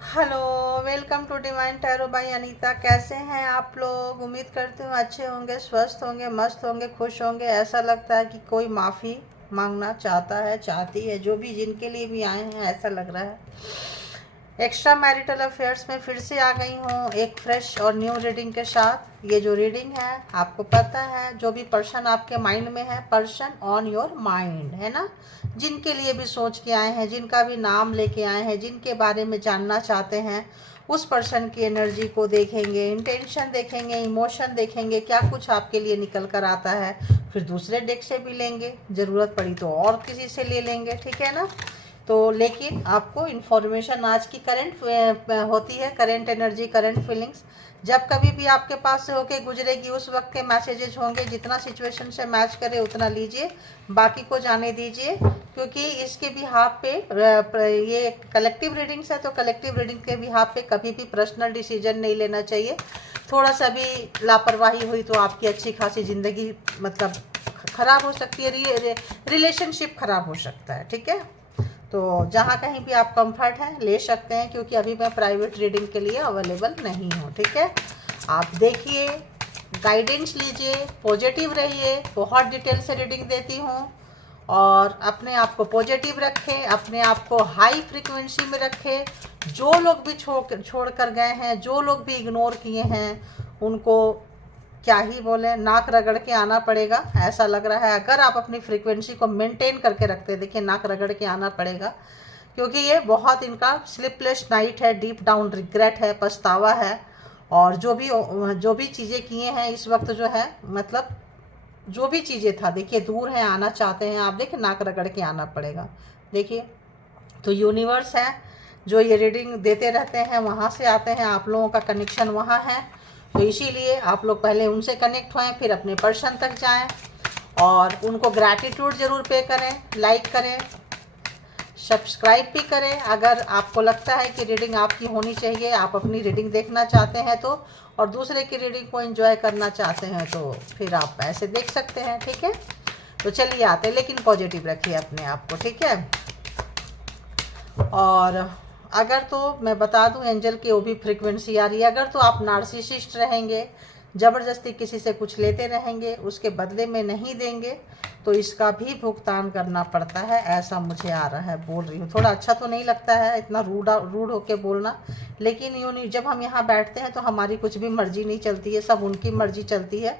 Hello, welcome to divine tarot by Anita. कैसे हैं आप लोग? उम्मीद करती हूँ अच्छे होंगे, स्वस्थ होंगे, मस्त होंगे, खुश होंगे। ऐसा लगता है कि कोई माफ़ी मांगना चाहता है, चाहती है, जो भी जिनके लिए भी आए हैं, ऐसा लग रहा है। एक्स्ट्रा मैरिटल अफेयर्स में फिर से आ गई हूँ एक फ्रेश और न्यू रीडिंग के साथ। ये जो रीडिंग है, आपको पता है, जो भी पर्सन आपके माइंड में है, पर्सन ऑन योर माइंड है ना, जिनके लिए भी सोच के आए हैं, जिनका भी नाम लेके आए हैं, जिनके बारे में जानना चाहते हैं, उस पर्सन की एनर्जी को देखेंगे, इंटेंशन देखेंगे, इमोशन देखेंगे, क्या कुछ आपके लिए निकल कर आता है। फिर दूसरे डेक से भी लेंगे, ज़रूरत पड़ी तो और किसी से ले लेंगे, ठीक है ना। तो लेकिन आपको इन्फॉर्मेशन आज की करंट होती है, करंट एनर्जी, करंट फीलिंग्स जब कभी भी आपके पास से होके गुजरेगी, उस वक्त के मैसेजेस होंगे। जितना सिचुएशन से मैच करे उतना लीजिए, बाकी को जाने दीजिए, क्योंकि इसके भी हाथ पे ये कलेक्टिव रीडिंग्स है, तो कलेक्टिव रीडिंग के भी हाथ पे कभी भी पर्सनल डिसीजन नहीं लेना चाहिए। थोड़ा सा भी लापरवाही हुई तो आपकी अच्छी खासी ज़िंदगी मतलब खराब हो सकती है, रिलेशनशिप खराब हो सकता है, ठीक है। तो जहाँ कहीं भी आप कंफर्ट हैं ले सकते हैं, क्योंकि अभी मैं प्राइवेट रीडिंग के लिए अवेलेबल नहीं हूँ, ठीक है। आप देखिए, गाइडेंस लीजिए, पॉजिटिव रहिए। बहुत डिटेल से रीडिंग देती हूँ, और अपने आप को पॉजिटिव रखें, अपने आप को हाई फ्रीक्वेंसी में रखें। जो लोग भी छोड़ कर गए हैं, जो लोग भी इग्नोर किए हैं, उनको क्या ही बोले, नाक रगड़ के आना पड़ेगा, ऐसा लग रहा है। अगर आप अपनी फ्रीक्वेंसी को मेंटेन करके रखते, देखिए नाक रगड़ के आना पड़ेगा, क्योंकि ये बहुत इनका स्लीपलेस नाइट है, डीप डाउन रिग्रेट है, पछतावा है। और जो भी चीज़ें किए हैं इस वक्त जो है, मतलब जो भी चीज़ें था, देखिए दूर है, आना चाहते हैं आप, देखिए नाक रगड़ के आना पड़ेगा। देखिए, तो यूनिवर्स है जो ये रीडिंग देते रहते हैं, वहाँ से आते हैं, आप लोगों का कनेक्शन वहाँ है। तो इसीलिए आप लोग पहले उनसे कनेक्ट होएं, फिर अपने पर्सन तक जाएं, और उनको ग्रैटिट्यूड ज़रूर पे करें, लाइक करें, सब्सक्राइब भी करें। अगर आपको लगता है कि रीडिंग आपकी होनी चाहिए, आप अपनी रीडिंग देखना चाहते हैं तो, और दूसरे की रीडिंग को एंजॉय करना चाहते हैं, तो फिर आप ऐसे देख सकते हैं, ठीक है। तो चलिए आते हैं, लेकिन पॉजिटिव रखिए अपने आप को, ठीक है। और अगर तो मैं बता दूं, एंजल की वो भी फ्रीक्वेंसी आ रही है। अगर तो आप नार्सिसिस्ट रहेंगे, ज़बरदस्ती किसी से कुछ लेते रहेंगे, उसके बदले में नहीं देंगे, तो इसका भी भुगतान करना पड़ता है, ऐसा मुझे आ रहा है। बोल रही हूँ, थोड़ा अच्छा तो नहीं लगता है इतना रूड होके बोलना, लेकिन यूँ नहीं, जब हम यहाँ बैठते हैं तो हमारी कुछ भी मर्जी नहीं चलती है, सब उनकी मर्जी चलती है,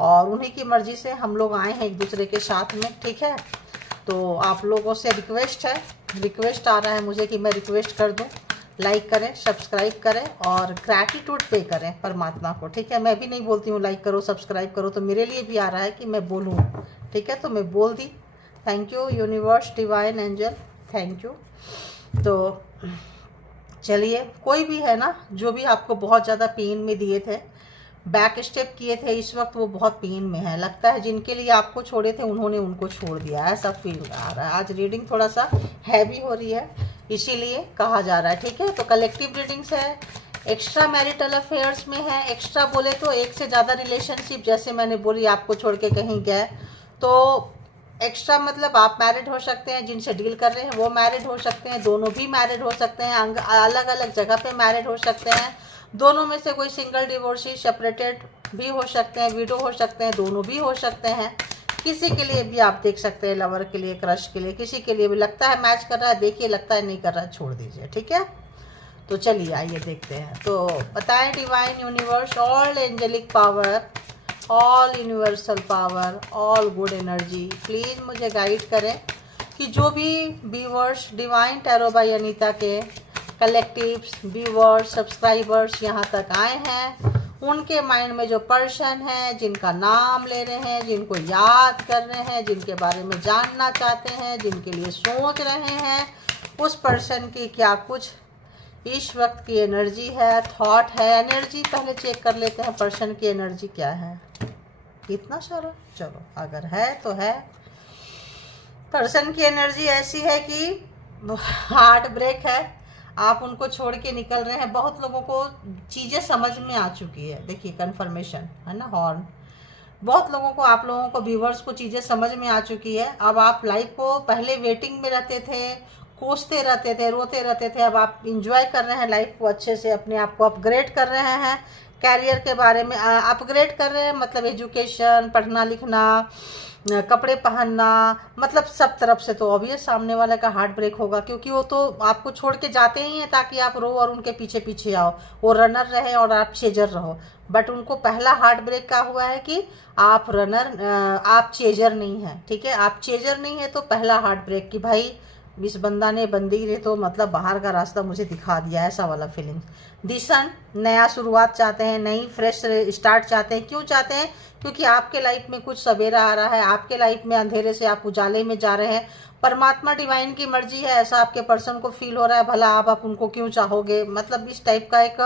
और उन्हीं की मर्जी से हम लोग आए हैं एक दूसरे के साथ में, ठीक है। तो आप लोगों से रिक्वेस्ट आ रहा है मुझे कि मैं रिक्वेस्ट कर दूं, लाइक करें, सब्सक्राइब करें, और ग्रैटिट्यूड पे करें परमात्मा को, ठीक है। मैं भी नहीं बोलती हूँ लाइक करो, सब्सक्राइब करो, तो मेरे लिए भी आ रहा है कि मैं बोलूँ, ठीक है। तो मैं बोल दी। Thank you universe, divine angel, thank you. तो चलिए, कोई भी है ना, जो भी आपको बहुत ज़्यादा पेन में दिए थे, बैक स्टेप किए थे, इस वक्त वो बहुत पेन में है। लगता है जिनके लिए आपको छोड़े थे उन्होंने उनको छोड़ दिया, ऐसा फील आ रहा है। आज रीडिंग थोड़ा सा हैवी हो रही है, इसीलिए कहा जा रहा है, ठीक है। तो कलेक्टिव रीडिंग्स है, एक्स्ट्रा मैरिटल अफेयर्स में है। एक्स्ट्रा बोले तो एक से ज़्यादा रिलेशनशिप, जैसे मैंने बोली, आपको छोड़ के कहीं गए, तो एक्स्ट्रा मतलब आप मैरिड हो सकते हैं, जिनसे डील कर रहे हैं वो मैरिड हो सकते हैं, दोनों भी मैरिड हो सकते हैं, अलग अलग जगह पे मैरिड हो सकते हैं, दोनों में से कोई सिंगल डिवोर्सी, सेपरेटेड भी हो सकते हैं, विडो हो सकते हैं, दोनों भी हो सकते हैं। किसी के लिए भी आप देख सकते हैं, लवर के लिए, क्रश के लिए, किसी के लिए भी लगता है मैच कर रहा है, देखिए, लगता है नहीं कर रहा है, छोड़ दीजिए, ठीक है। तो चलिए आइए देखते हैं। तो बताएं, divine universe, all angelic power, all universal power, all good energy, please मुझे गाइड करें कि जो भी viewers divine tarot by Anita के कलेक्टिव्स, व्यूवर्स, सब्सक्राइबर्स यहाँ तक आए हैं, उनके माइंड में जो पर्सन है, जिनका नाम ले रहे हैं, जिनको याद कर रहे हैं, जिनके बारे में जानना चाहते हैं, जिनके लिए सोच रहे हैं, उस पर्सन की क्या कुछ इस वक्त की एनर्जी है, थॉट है। एनर्जी पहले चेक कर लेते हैं, पर्सन की एनर्जी क्या है। इतना सारा, चलो अगर है तो है। पर्सन की एनर्जी ऐसी है कि हार्ट ब्रेक है, आप उनको छोड़ के निकल रहे हैं। बहुत लोगों को चीज़ें समझ में आ चुकी है, देखिए कन्फर्मेशन है ना, हॉर्न। बहुत लोगों को, आप लोगों को, व्यूवर्स को चीज़ें समझ में आ चुकी है। अब आप लाइफ को, पहले वेटिंग में रहते थे, कोसते रहते थे, रोते रहते थे, अब आप इंजॉय कर रहे हैं लाइफ को अच्छे से, अपने आप को अपग्रेड कर रहे हैं, कैरियर के बारे में अपग्रेड कर रहे हैं, मतलब एजुकेशन, पढ़ना लिखना, कपड़े पहनना, मतलब सब तरफ से। तो ऑब्वियस सामने वाले का हार्ट ब्रेक होगा, क्योंकि वो तो आपको छोड़ के जाते ही हैं ताकि आप रो और उनके पीछे पीछे आओ, वो रनर रहे और आप चेजर रहो। बट उनको पहला हार्ट ब्रेक का हुआ है कि आप रनर, आप चेजर नहीं है, ठीक है, आप चेजर नहीं है। तो पहला हार्ट ब्रेक कि भाई इस बंदी ने तो मतलब बाहर का रास्ता मुझे दिखा दिया, ऐसा वाला फीलिंग। दिशन, नया शुरुआत चाहते हैं, नई फ्रेश स्टार्ट चाहते हैं। क्यों चाहते हैं? क्योंकि आपके लाइफ में कुछ सवेरा आ रहा है, आपके लाइफ में अंधेरे से आप उजाले में जा रहे हैं। परमात्मा डिवाइन की मर्जी है, ऐसा आपके पर्सन को फील हो रहा है, भला आप उनको क्यों चाहोगे, मतलब इस टाइप का एक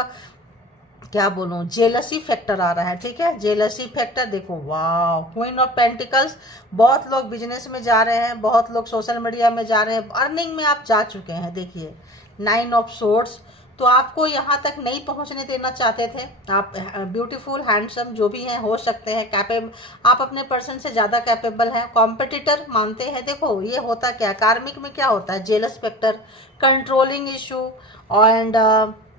क्या बोलूं, जेलसी फैक्टर आ रहा है, ठीक है, जेलसी फैक्टर। देखो वाह, क्वीन ऑफ पेंटिकल्स, बहुत लोग बिजनेस में जा रहे हैं, बहुत लोग सोशल मीडिया में जा रहे हैं, अर्निंग में आप जा चुके हैं। देखिए 9 ऑफ सोर्ड्स, तो आपको यहाँ तक नहीं पहुँचने देना चाहते थे। आप ब्यूटीफुल, हैंडसम जो भी हैं, हो सकते हैं कैपेबल, आप अपने पर्सन से ज़्यादा कैपेबल हैं, कॉम्पिटिटर मानते हैं। देखो ये होता क्या, कार्मिक में क्या होता है, jealous factor, controlling issue and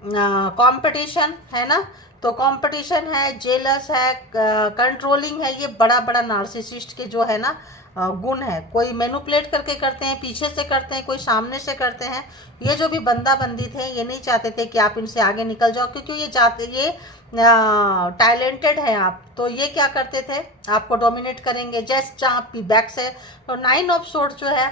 competition है ना। तो कंपटीशन है, जेलस है, कंट्रोलिंग है, ये बड़ा बड़ा नार्सिसिस्ट के जो है ना गुण है। कोई मैनिपुलेट करके करते हैं, पीछे से करते हैं, कोई सामने से करते हैं। ये जो भी बंदा बंदी थे, ये नहीं चाहते थे कि आप इनसे आगे निकल जाओ, क्योंकि ये टैलेंटेड है आप, तो ये क्या करते थे, आपको डोमिनेट करेंगे जस्ट जहाँ बैक से। तो 9 ऑफ सोर्ड्स जो है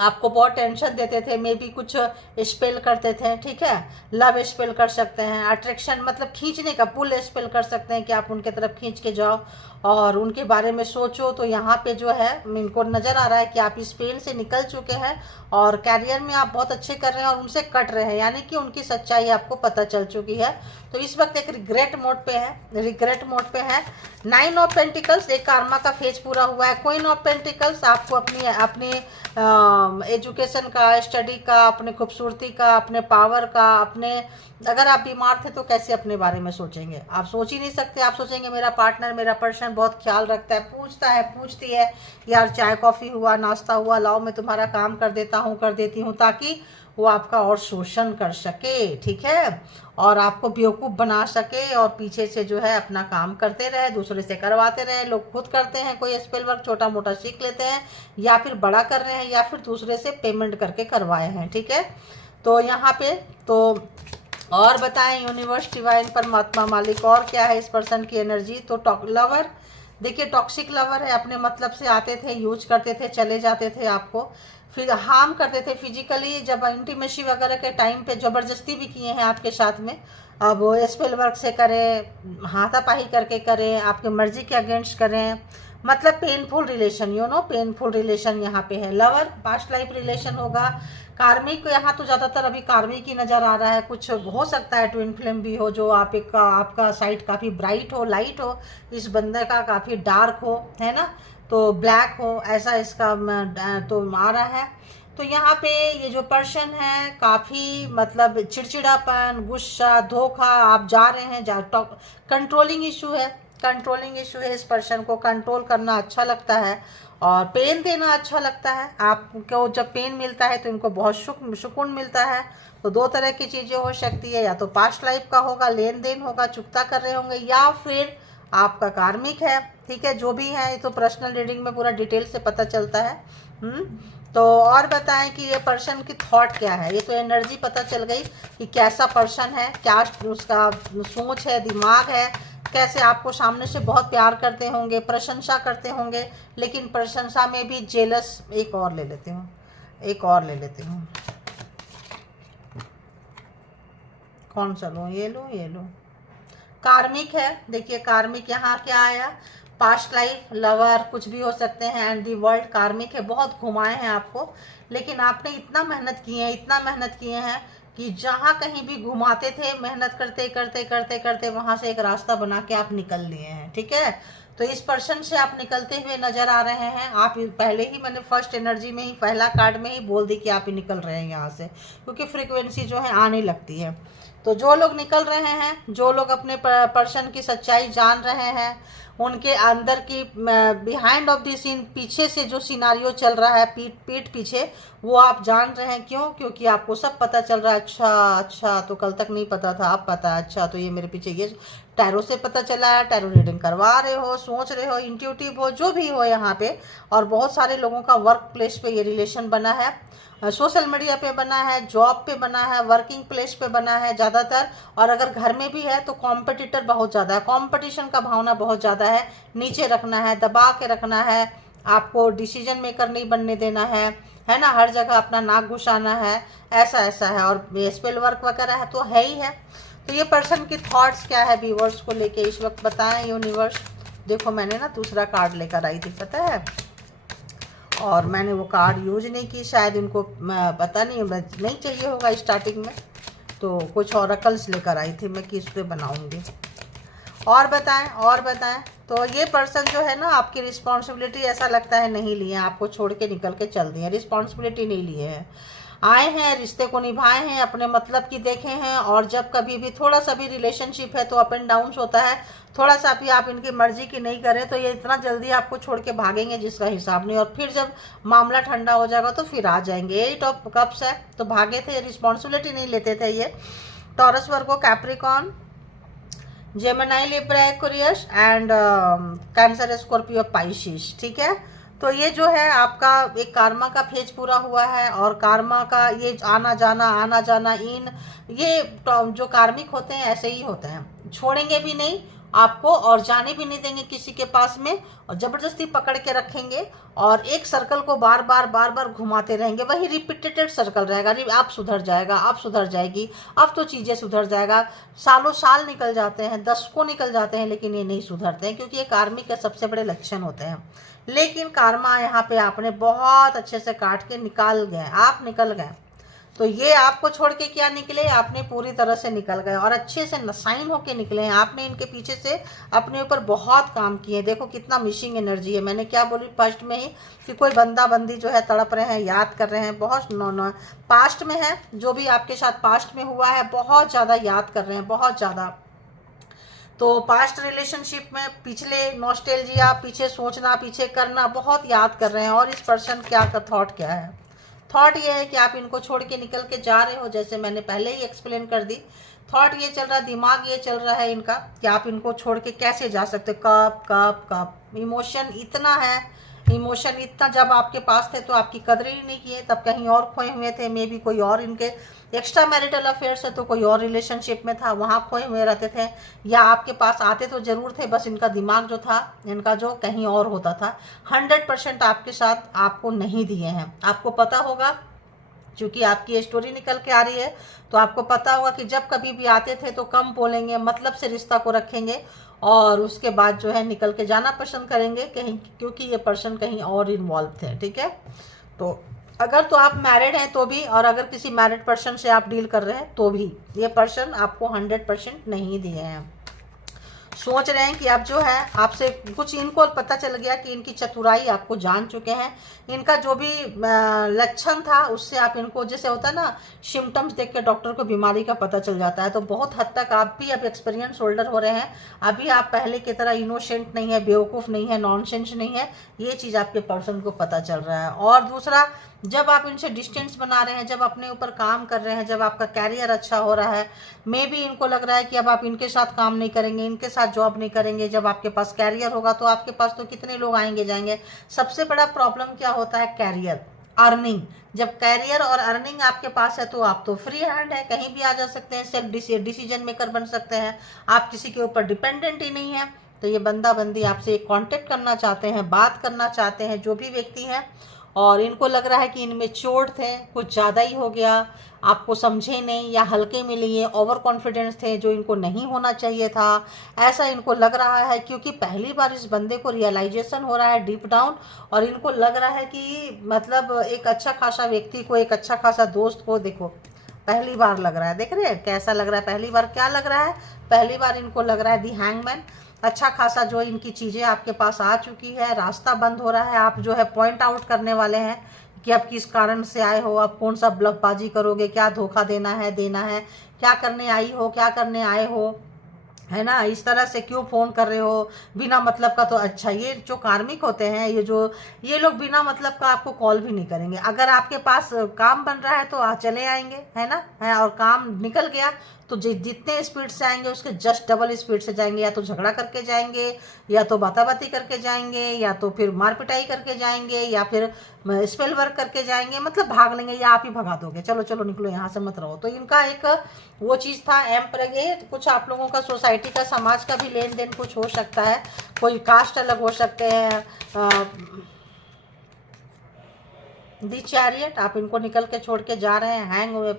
आपको बहुत टेंशन देते थे, मे बी कुछ स्पेल करते थे, ठीक है, लव स्पेल कर सकते हैं, अट्रैक्शन मतलब खींचने का, पुल स्पेल कर सकते हैं कि आप उनके तरफ खींच के जाओ और उनके बारे में सोचो। तो यहाँ पे जो है इनको नज़र आ रहा है कि आप इस पेन से निकल चुके हैं और कैरियर में आप बहुत अच्छे कर रहे हैं और उनसे कट रहे हैं, यानी कि उनकी सच्चाई आपको पता चल चुकी है। तो इस वक्त एक रिग्रेट मोड पे है, रिग्रेट मोड पे है। 9 ऑफ पेंटिकल्स, एक कार्मा का फेज पूरा हुआ है। क्वीन ऑफ पेंटिकल्स, आपको अपनी एजुकेशन का, स्टडी का, अपने खूबसूरती का, अपने पावर का, अपने, अगर आप बीमार थे तो कैसे अपने बारे में सोचेंगे, आप सोच ही नहीं सकते। आप सोचेंगे मेरा पार्टनर, मेरा पर्सन बहुत ख्याल रखता है, पूछता है, पूछती है, यार चाय कॉफ़ी हुआ, नाश्ता हुआ, लाओ मैं तुम्हारा काम कर देता हूँ, कर देती हूँ, ताकि वो आपका और शोषण कर सके, ठीक है, और आपको बेवकूफ़ बना सके और पीछे से जो है अपना काम करते रहे, दूसरे से करवाते रहे। लोग खुद करते हैं, कोई स्पेल वर्क छोटा मोटा सीख लेते हैं, या फिर बड़ा कर रहे हैं, या फिर दूसरे से पेमेंट करके करवाए हैं, ठीक है। तो यहाँ पे तो और बताएं यूनिवर्स, डिवाइन, परमात्मा, मालिक, और क्या है इस पर्सन की एनर्जी। तो लवर, देखिए टॉक्सिक लवर है, अपने मतलब से आते थे, यूज करते थे, चले जाते थे, आपको फिर हार्म करते थे फिजिकली। जब इंटीमेसी वगैरह के टाइम पे ज़बरदस्ती भी किए हैं आपके साथ में, अब वो स्पेल वर्क से करें, हाथापाई करके करें, आपके मर्जी के अगेंस्ट करें, मतलब painful relation, you know, painful relation यहाँ पे है। लवर, पास्ट लाइफ रिलेशन होगा। कार्मिक, यहाँ तो ज़्यादातर अभी कार्मिक ही नज़र आ रहा है। कुछ हो सकता है ट्विन फ्लेम भी हो, जो आपका साइड काफ़ी ब्राइट हो, लाइट हो, इस बंदे का काफ़ी डार्क हो, है ना, तो ब्लैक हो, ऐसा इसका तो आ रहा है। तो यहाँ पे ये जो पर्सन है काफ़ी मतलब चिड़चिड़ापन, गुस्सा, धोखा, आप जा रहे हैं, कंट्रोलिंग इशू है, कंट्रोलिंग इशू है। इस पर्सन को कंट्रोल करना अच्छा लगता है और पेन देना अच्छा लगता है। आपको जब पेन मिलता है तो इनको बहुत सुकून मिलता है। तो दो तरह की चीज़ें हो सकती है, या तो पास्ट लाइफ का होगा, लेन देन होगा, चुकता कर रहे होंगे, या फिर आपका कार्मिक है, ठीक है, जो भी है। ये तो पर्सनल रीडिंग में पूरा डिटेल से पता चलता है। तो और बताएं कि ये पर्सन की थॉट क्या है। ये तो एनर्जी पता चल गई कि कैसा पर्सन है, क्या उसका सोच है, दिमाग है, कैसे आपको सामने से बहुत प्यार करते होंगे, प्रशंसा करते होंगे, लेकिन प्रशंसा में भी जेलस। एक और ले लेती हूँ, एक और ले लेती हूँ, कौन सा लूँ, ये लूँ, ये लूँ। कार्मिक है, देखिए कार्मिक यहाँ क्या आया, पास्ट लाइफ, लवर, कुछ भी हो सकते हैं, एंड दी वर्ल्ड। कार्मिक है, बहुत घुमाए हैं आपको, लेकिन आपने इतना मेहनत किए हैं, इतना मेहनत किए हैं कि जहाँ कहीं भी घुमाते थे, मेहनत करते करते करते करते वहाँ से एक रास्ता बना के आप निकल लिए हैं, ठीक है। तो इस पर्सन से आप निकलते हुए नजर आ रहे हैं। आप पहले ही, मैंने फर्स्ट एनर्जी में ही, पहला कार्ड में ही बोल दी कि आप ही निकल रहे हैं यहाँ से, क्योंकि फ्रीक्वेंसी जो है आने लगती है। तो जो लोग निकल रहे हैं, जो लोग अपने पर्सन की सच्चाई जान रहे हैं, उनके अंदर की बिहाइंड ऑफ द सीन, पीछे से जो सिनारियो चल रहा है पीठ पीछे, वो आप जान रहे हैं। क्यों? क्योंकि आपको सब पता चल रहा है। अच्छा, तो कल तक नहीं पता था, अब पता है। अच्छा, तो ये मेरे पीछे ये टैरो से पता चला है, टैरो रीडिंग करवा रहे हो, सोच रहे हो, इंट्यूटिव हो, जो भी हो यहाँ पे। और बहुत सारे लोगों का वर्क प्लेस पे ये रिलेशन बना है, सोशल मीडिया पे बना है, जॉब पे बना है, वर्किंग प्लेस पे बना है ज़्यादातर। और अगर घर में भी है तो कॉम्पिटिटर बहुत ज़्यादा है, कॉम्पिटिशन का भावना बहुत ज़्यादा है। नीचे रखना है, दबा के रखना है, आपको डिसीजन मेकर नहीं बनने देना है ना, हर जगह अपना नाक घुसाना है, ऐसा है। और स्पेल वर्क वगैरह है तो है ही है। तो ये पर्सन की थॉट्स क्या है व्यूअर्स को लेके इस वक्त, बताएं यूनिवर्स। देखो मैंने ना दूसरा कार्ड लेकर आई थी, पता है, और मैंने वो कार्ड यूज नहीं की, शायद इनको पता नहीं चाहिए होगा स्टार्टिंग में, तो कुछ ऑरेकल्स लेकर आई थी मैं कि इस पे बनाऊंगी। और बताएं। तो ये पर्सन जो है ना, आपकी रिस्पॉन्सिबिलिटी ऐसा लगता है नहीं लिए, आपको छोड़ के निकल के चल दिए, रिस्पॉन्सिबिलिटी नहीं लिए हैं, आए हैं, रिश्ते को निभाए हैं, अपने मतलब की देखे हैं। और जब कभी भी थोड़ा सा भी रिलेशनशिप है तो अप एंड डाउन्स होता है, थोड़ा सा भी आप इनकी मर्जी की नहीं करें तो ये इतना जल्दी आपको छोड़ के भागेंगे जिसका हिसाब नहीं। और फिर जब मामला ठंडा हो जाएगा तो फिर आ जाएंगे। 8 ऑफ कप्स है, तो भागे थे, रिस्पॉन्सिबिलिटी नहीं लेते थे ये। Taurus, Virgo, Capricorn, Gemini, Libra, Aquarius and cancer, Scorpio, Pisces. ठीक है, तो ये जो है आपका एक कार्मा का फेज पूरा हुआ है। और कार्मा का ये आना जाना इन ये जो कार्मिक होते हैं ऐसे ही होते हैं, छोड़ेंगे भी नहीं आपको और जाने भी नहीं देंगे किसी के पास में, और जबरदस्ती पकड़ के रखेंगे और एक सर्कल को बार बार घुमाते रहेंगे। वही रिपीटेड सर्कल रहेगा, आप सुधर जाएगा, आप सुधर जाएगी, अब तो चीज़ें सुधर जाएगा। सालों साल निकल जाते हैं, दशकों निकल जाते हैं, लेकिन ये नहीं सुधरते हैं, क्योंकि ये कार्मिक के सबसे बड़े लक्षण होते हैं। लेकिन कार्मा यहाँ पे आपने बहुत अच्छे से काट के निकाल गए, आप निकल गए। तो ये आपको छोड़ के क्या निकले, आपने पूरी तरह से निकल गए और अच्छे से नसाइन होके निकले हैं। आपने इनके पीछे से अपने ऊपर बहुत काम किए। देखो कितना मिसिंग एनर्जी है, मैंने क्या बोली फर्स्ट में ही कि कोई बंदा बंदी जो है तड़प रहे हैं, याद कर रहे हैं, बहुत पास्ट में है, जो भी आपके साथ पास्ट में हुआ है बहुत ज़्यादा याद कर रहे हैं, बहुत ज़्यादा। तो पास्ट रिलेशनशिप में पिछले नॉस्टैल्जिया, पीछे सोचना, पीछे करना बहुत याद कर रहे हैं। और इस पर्सन क्या का थॉट क्या है, थॉट ये है कि आप इनको छोड़ के निकल के जा रहे हो, जैसे मैंने पहले ही एक्सप्लेन कर दी। थॉट ये चल रहा है, दिमाग ये चल रहा है इनका कि आप इनको छोड़ के कैसे जा सकते हो। कब इमोशन इतना है, इमोशन इतना, जब आपके पास थे तो आपकी कदर ही नहीं किए, तब कहीं और खोए हुए थे, मे बी कोई और इनके एक्स्ट्रा मैरिटल अफेयर्स है तो कोई और रिलेशनशिप में था, वहाँ खोए हुए रहते थे, या आपके पास आते तो जरूर थे, बस इनका दिमाग जो था इनका जो कहीं और होता था। 100% आपके साथ आपको नहीं दिए हैं। आपको पता होगा, क्योंकि आपकी स्टोरी निकल के आ रही है, तो आपको पता होगा कि जब कभी भी आते थे तो कम बोलेंगे, मतलब से रिश्ता को रखेंगे और उसके बाद जो है निकल के जाना पसंद करेंगे कहीं, क्योंकि ये पर्सन कहीं और इन्वॉल्व थे। ठीक है, तो अगर तो आप मैरिड हैं तो भी, और अगर किसी मैरिड पर्सन से आप डील कर रहे हैं तो भी, ये पर्सन आपको 100% नहीं दिए हैं। सोच रहे हैं कि अब जो है आपसे कुछ, इनको पता चल गया कि इनकी चतुराई आपको जान चुके हैं, इनका जो भी लक्षण था उससे आप इनको, जैसे होता है ना सिम्टम्स देख के डॉक्टर को बीमारी का पता चल जाता है, तो बहुत हद तक आप भी अब एक्सपीरियंस होल्डर हो रहे हैं। अभी आप पहले की तरह इनोसेंट नहीं है, बेवकूफ़ नहीं है, नॉनसेंस नहीं है, ये चीज़ आपके पर्सन को पता चल रहा है। और दूसरा, जब आप इनसे डिस्टेंस बना रहे हैं, जब अपने ऊपर काम कर रहे हैं, जब आपका कैरियर अच्छा हो रहा है, मे बी इनको लग रहा है कि अब आप इनके साथ काम नहीं करेंगे, इनके साथ जॉब नहीं करेंगे, जब आपके पास कैरियर होगा तो आपके पास तो कितने लोग आएंगे जाएंगे। सबसे बड़ा प्रॉब्लम क्या होता है, कैरियर, अर्निंग। जब कैरियर और अर्निंग आपके पास है तो आप तो फ्री हैंड है, कहीं भी आ जा सकते हैं, सेल्फ डिसीजन मेकर बन सकते हैं, आप किसी के ऊपर डिपेंडेंट ही नहीं है। तो ये बंदा बंदी आपसे कांटेक्ट करना चाहते हैं, बात करना चाहते हैं, जो भी व्यक्ति हैं, और इनको लग रहा है कि इनमें चोट थे, कुछ ज़्यादा ही हो गया, आपको समझे नहीं या हल्के में लिए, ओवर कॉन्फिडेंस थे जो इनको नहीं होना चाहिए था, ऐसा इनको लग रहा है। क्योंकि पहली बार इस बंदे को रियलाइजेशन हो रहा है डीप डाउन, और इनको लग रहा है कि मतलब एक अच्छा खासा व्यक्ति को, एक अच्छा खासा दोस्त को, देखो पहली बार लग रहा है, देख रहे हैं कैसा लग रहा है, पहली बार क्या लग रहा है, पहली बार इनको लग रहा है दी हैंगमैन। अच्छा खासा जो इनकी चीज़ें आपके पास आ चुकी है, रास्ता बंद हो रहा है, आप जो है पॉइंट आउट करने वाले हैं कि अब किस कारण से आए हो, अब कौन सा ब्लफबाजी करोगे, क्या धोखा देना है, क्या करने आई हो, क्या करने आए हो, है ना, इस तरह से क्यों फ़ोन कर रहे हो बिना मतलब का। तो अच्छा, ये जो कार्मिक होते हैं, ये लोग बिना मतलब का आपको कॉल भी नहीं करेंगे। अगर आपके पास काम बन रहा है तो चले आएंगे, है ना, है, और काम निकल गया तो जितने स्पीड से आएंगे उसके जस्ट डबल स्पीड से जाएंगे। या तो झगड़ा करके जाएंगे, या तो बाताबाती करके जाएंगे, या तो फिर मार पिटाई करके जाएंगे, या फिर स्पेल वर्क करके जाएंगे, मतलब भाग लेंगे, या आप ही भगा दोगे, चलो चलो निकलो यहाँ से, मत रहो। तो इनका एक वो चीज़ था एम्पर। ये कुछ आप लोगों का सोसाइटी का, समाज का भी लेन देन कुछ हो सकता है, कोई कास्ट अलग हो सकते हैं। दी चैरियट, आप इनको निकल के छोड़ के जा रहे हैं, हैंग हुए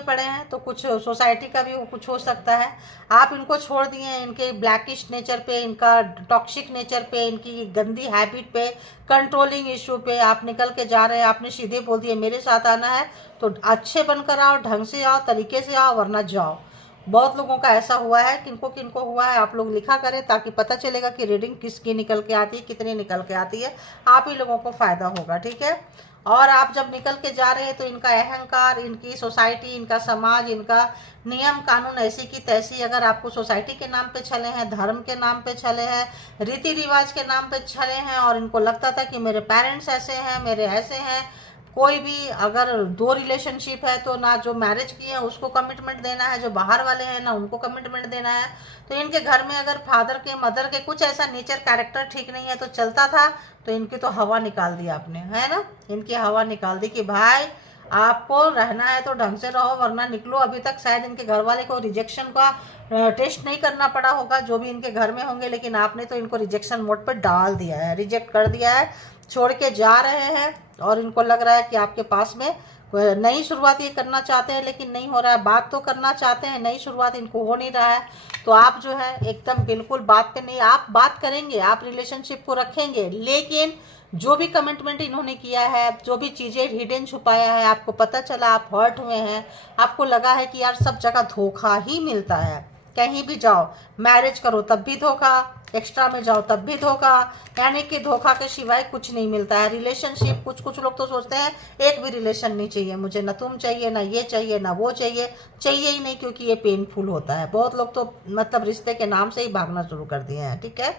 पड़े हैं, तो कुछ सोसाइटी का भी कुछ हो सकता है। आप इनको छोड़ दिए हैं, इनके ब्लैकिश नेचर पे, इनका टॉक्सिक नेचर पे, इनकी गंदी हैबिट पे, कंट्रोलिंग इशू पे आप निकल के जा रहे हैं। आपने सीधे बोल दिए मेरे साथ आना है तो अच्छे बनकर आओ, ढंग से आओ, तरीके से आओ, वरना जाओ। बहुत लोगों का ऐसा हुआ है। किनको किनको हुआ है आप लोग लिखा करें, ताकि पता चलेगा कि रीडिंग किसकी निकल के आती है, कितनी निकल के आती है, आप ही लोगों को फ़ायदा होगा, ठीक है। और आप जब निकल के जा रहे हैं तो इनका अहंकार, इनकी सोसाइटी, इनका समाज, इनका नियम कानून ऐसी की तैसी, अगर आपको सोसाइटी के नाम पे छले हैं, धर्म के नाम पे छले हैं, रीति रिवाज के नाम पे छले हैं, और इनको लगता था कि मेरे पेरेंट्स ऐसे हैं, मेरे ऐसे हैं। कोई भी अगर 2 रिलेशनशिप है तो ना जो मैरिज किए हैं उसको कमिटमेंट देना है, जो बाहर वाले हैं ना उनको कमिटमेंट देना है। तो इनके घर में अगर फादर के, मदर के कुछ ऐसा नेचर, कैरेक्टर ठीक नहीं है तो चलता था, तो इनकी तो हवा निकाल दी आपने, है ना, इनकी हवा निकाल दी कि भाई आपको रहना है तो ढंग से रहो, वरना निकलो। अभी तक शायद इनके घर वाले को रिजेक्शन का टेस्ट नहीं करना पड़ा होगा, जो भी इनके घर में होंगे, लेकिन आपने तो इनको रिजेक्शन मोड पर डाल दिया है, रिजेक्ट कर दिया है, छोड़ के जा रहे हैं। और इनको लग रहा है कि आपके पास में नई शुरुआत ये करना चाहते हैं, लेकिन नहीं हो रहा है। बात तो करना चाहते हैं, नई शुरुआत इनको हो नहीं रहा है। तो आप जो है एकदम बिल्कुल बात पे नहीं, आप बात करेंगे, आप रिलेशनशिप को रखेंगे, लेकिन जो भी कमिटमेंट इन्होंने किया है, जो भी चीज़ें हिडन छुपाया है, आपको पता चला, आप हर्ट हुए हैं, आपको लगा है कि यार सब जगह धोखा ही मिलता है। कहीं भी जाओ, मैरिज करो तब भी धोखा, एक्स्ट्रा में जाओ तब भी धोखा, यानी कि धोखा के सिवाय कुछ नहीं मिलता है। रिलेशनशिप, कुछ लोग तो सोचते हैं एक भी रिलेशन नहीं चाहिए मुझे, ना तुम चाहिए, ना ये चाहिए, ना वो चाहिए, चाहिए ही नहीं, क्योंकि ये पेनफुल होता है। बहुत लोग तो मतलब रिश्ते के नाम से ही भागना शुरू कर दिए हैं, ठीक है।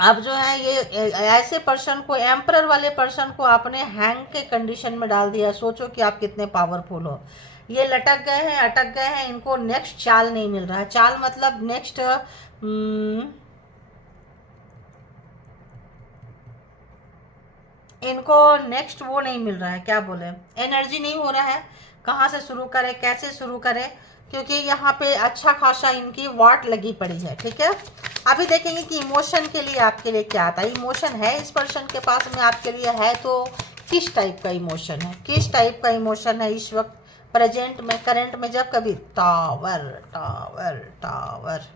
अब जो है ये ऐसे पर्सन को, एम्परर वाले पर्सन को आपने हैंग के कंडीशन में डाल दिया। सोचो कि आप कितने पावरफुल हो। ये लटक गए हैं, अटक गए हैं, इनको नेक्स्ट चाल नहीं मिल रहा है। चाल मतलब नेक्स्ट इनको नेक्स्ट वो नहीं मिल रहा है, क्या बोले, एनर्जी नहीं हो रहा है, कहाँ से शुरू करें, कैसे शुरू करें, क्योंकि यहाँ पे अच्छा खासा इनकी वाट लगी पड़ी है, ठीक है। अभी देखेंगे कि इमोशन के लिए आपके लिए क्या आता है। इमोशन है इस पर्सन के पास में आपके लिए, है तो किस टाइप का इमोशन है, किस टाइप का इमोशन है इस वक्त प्रेजेंट में, करंट में। जब कभी टावर टावर टावर,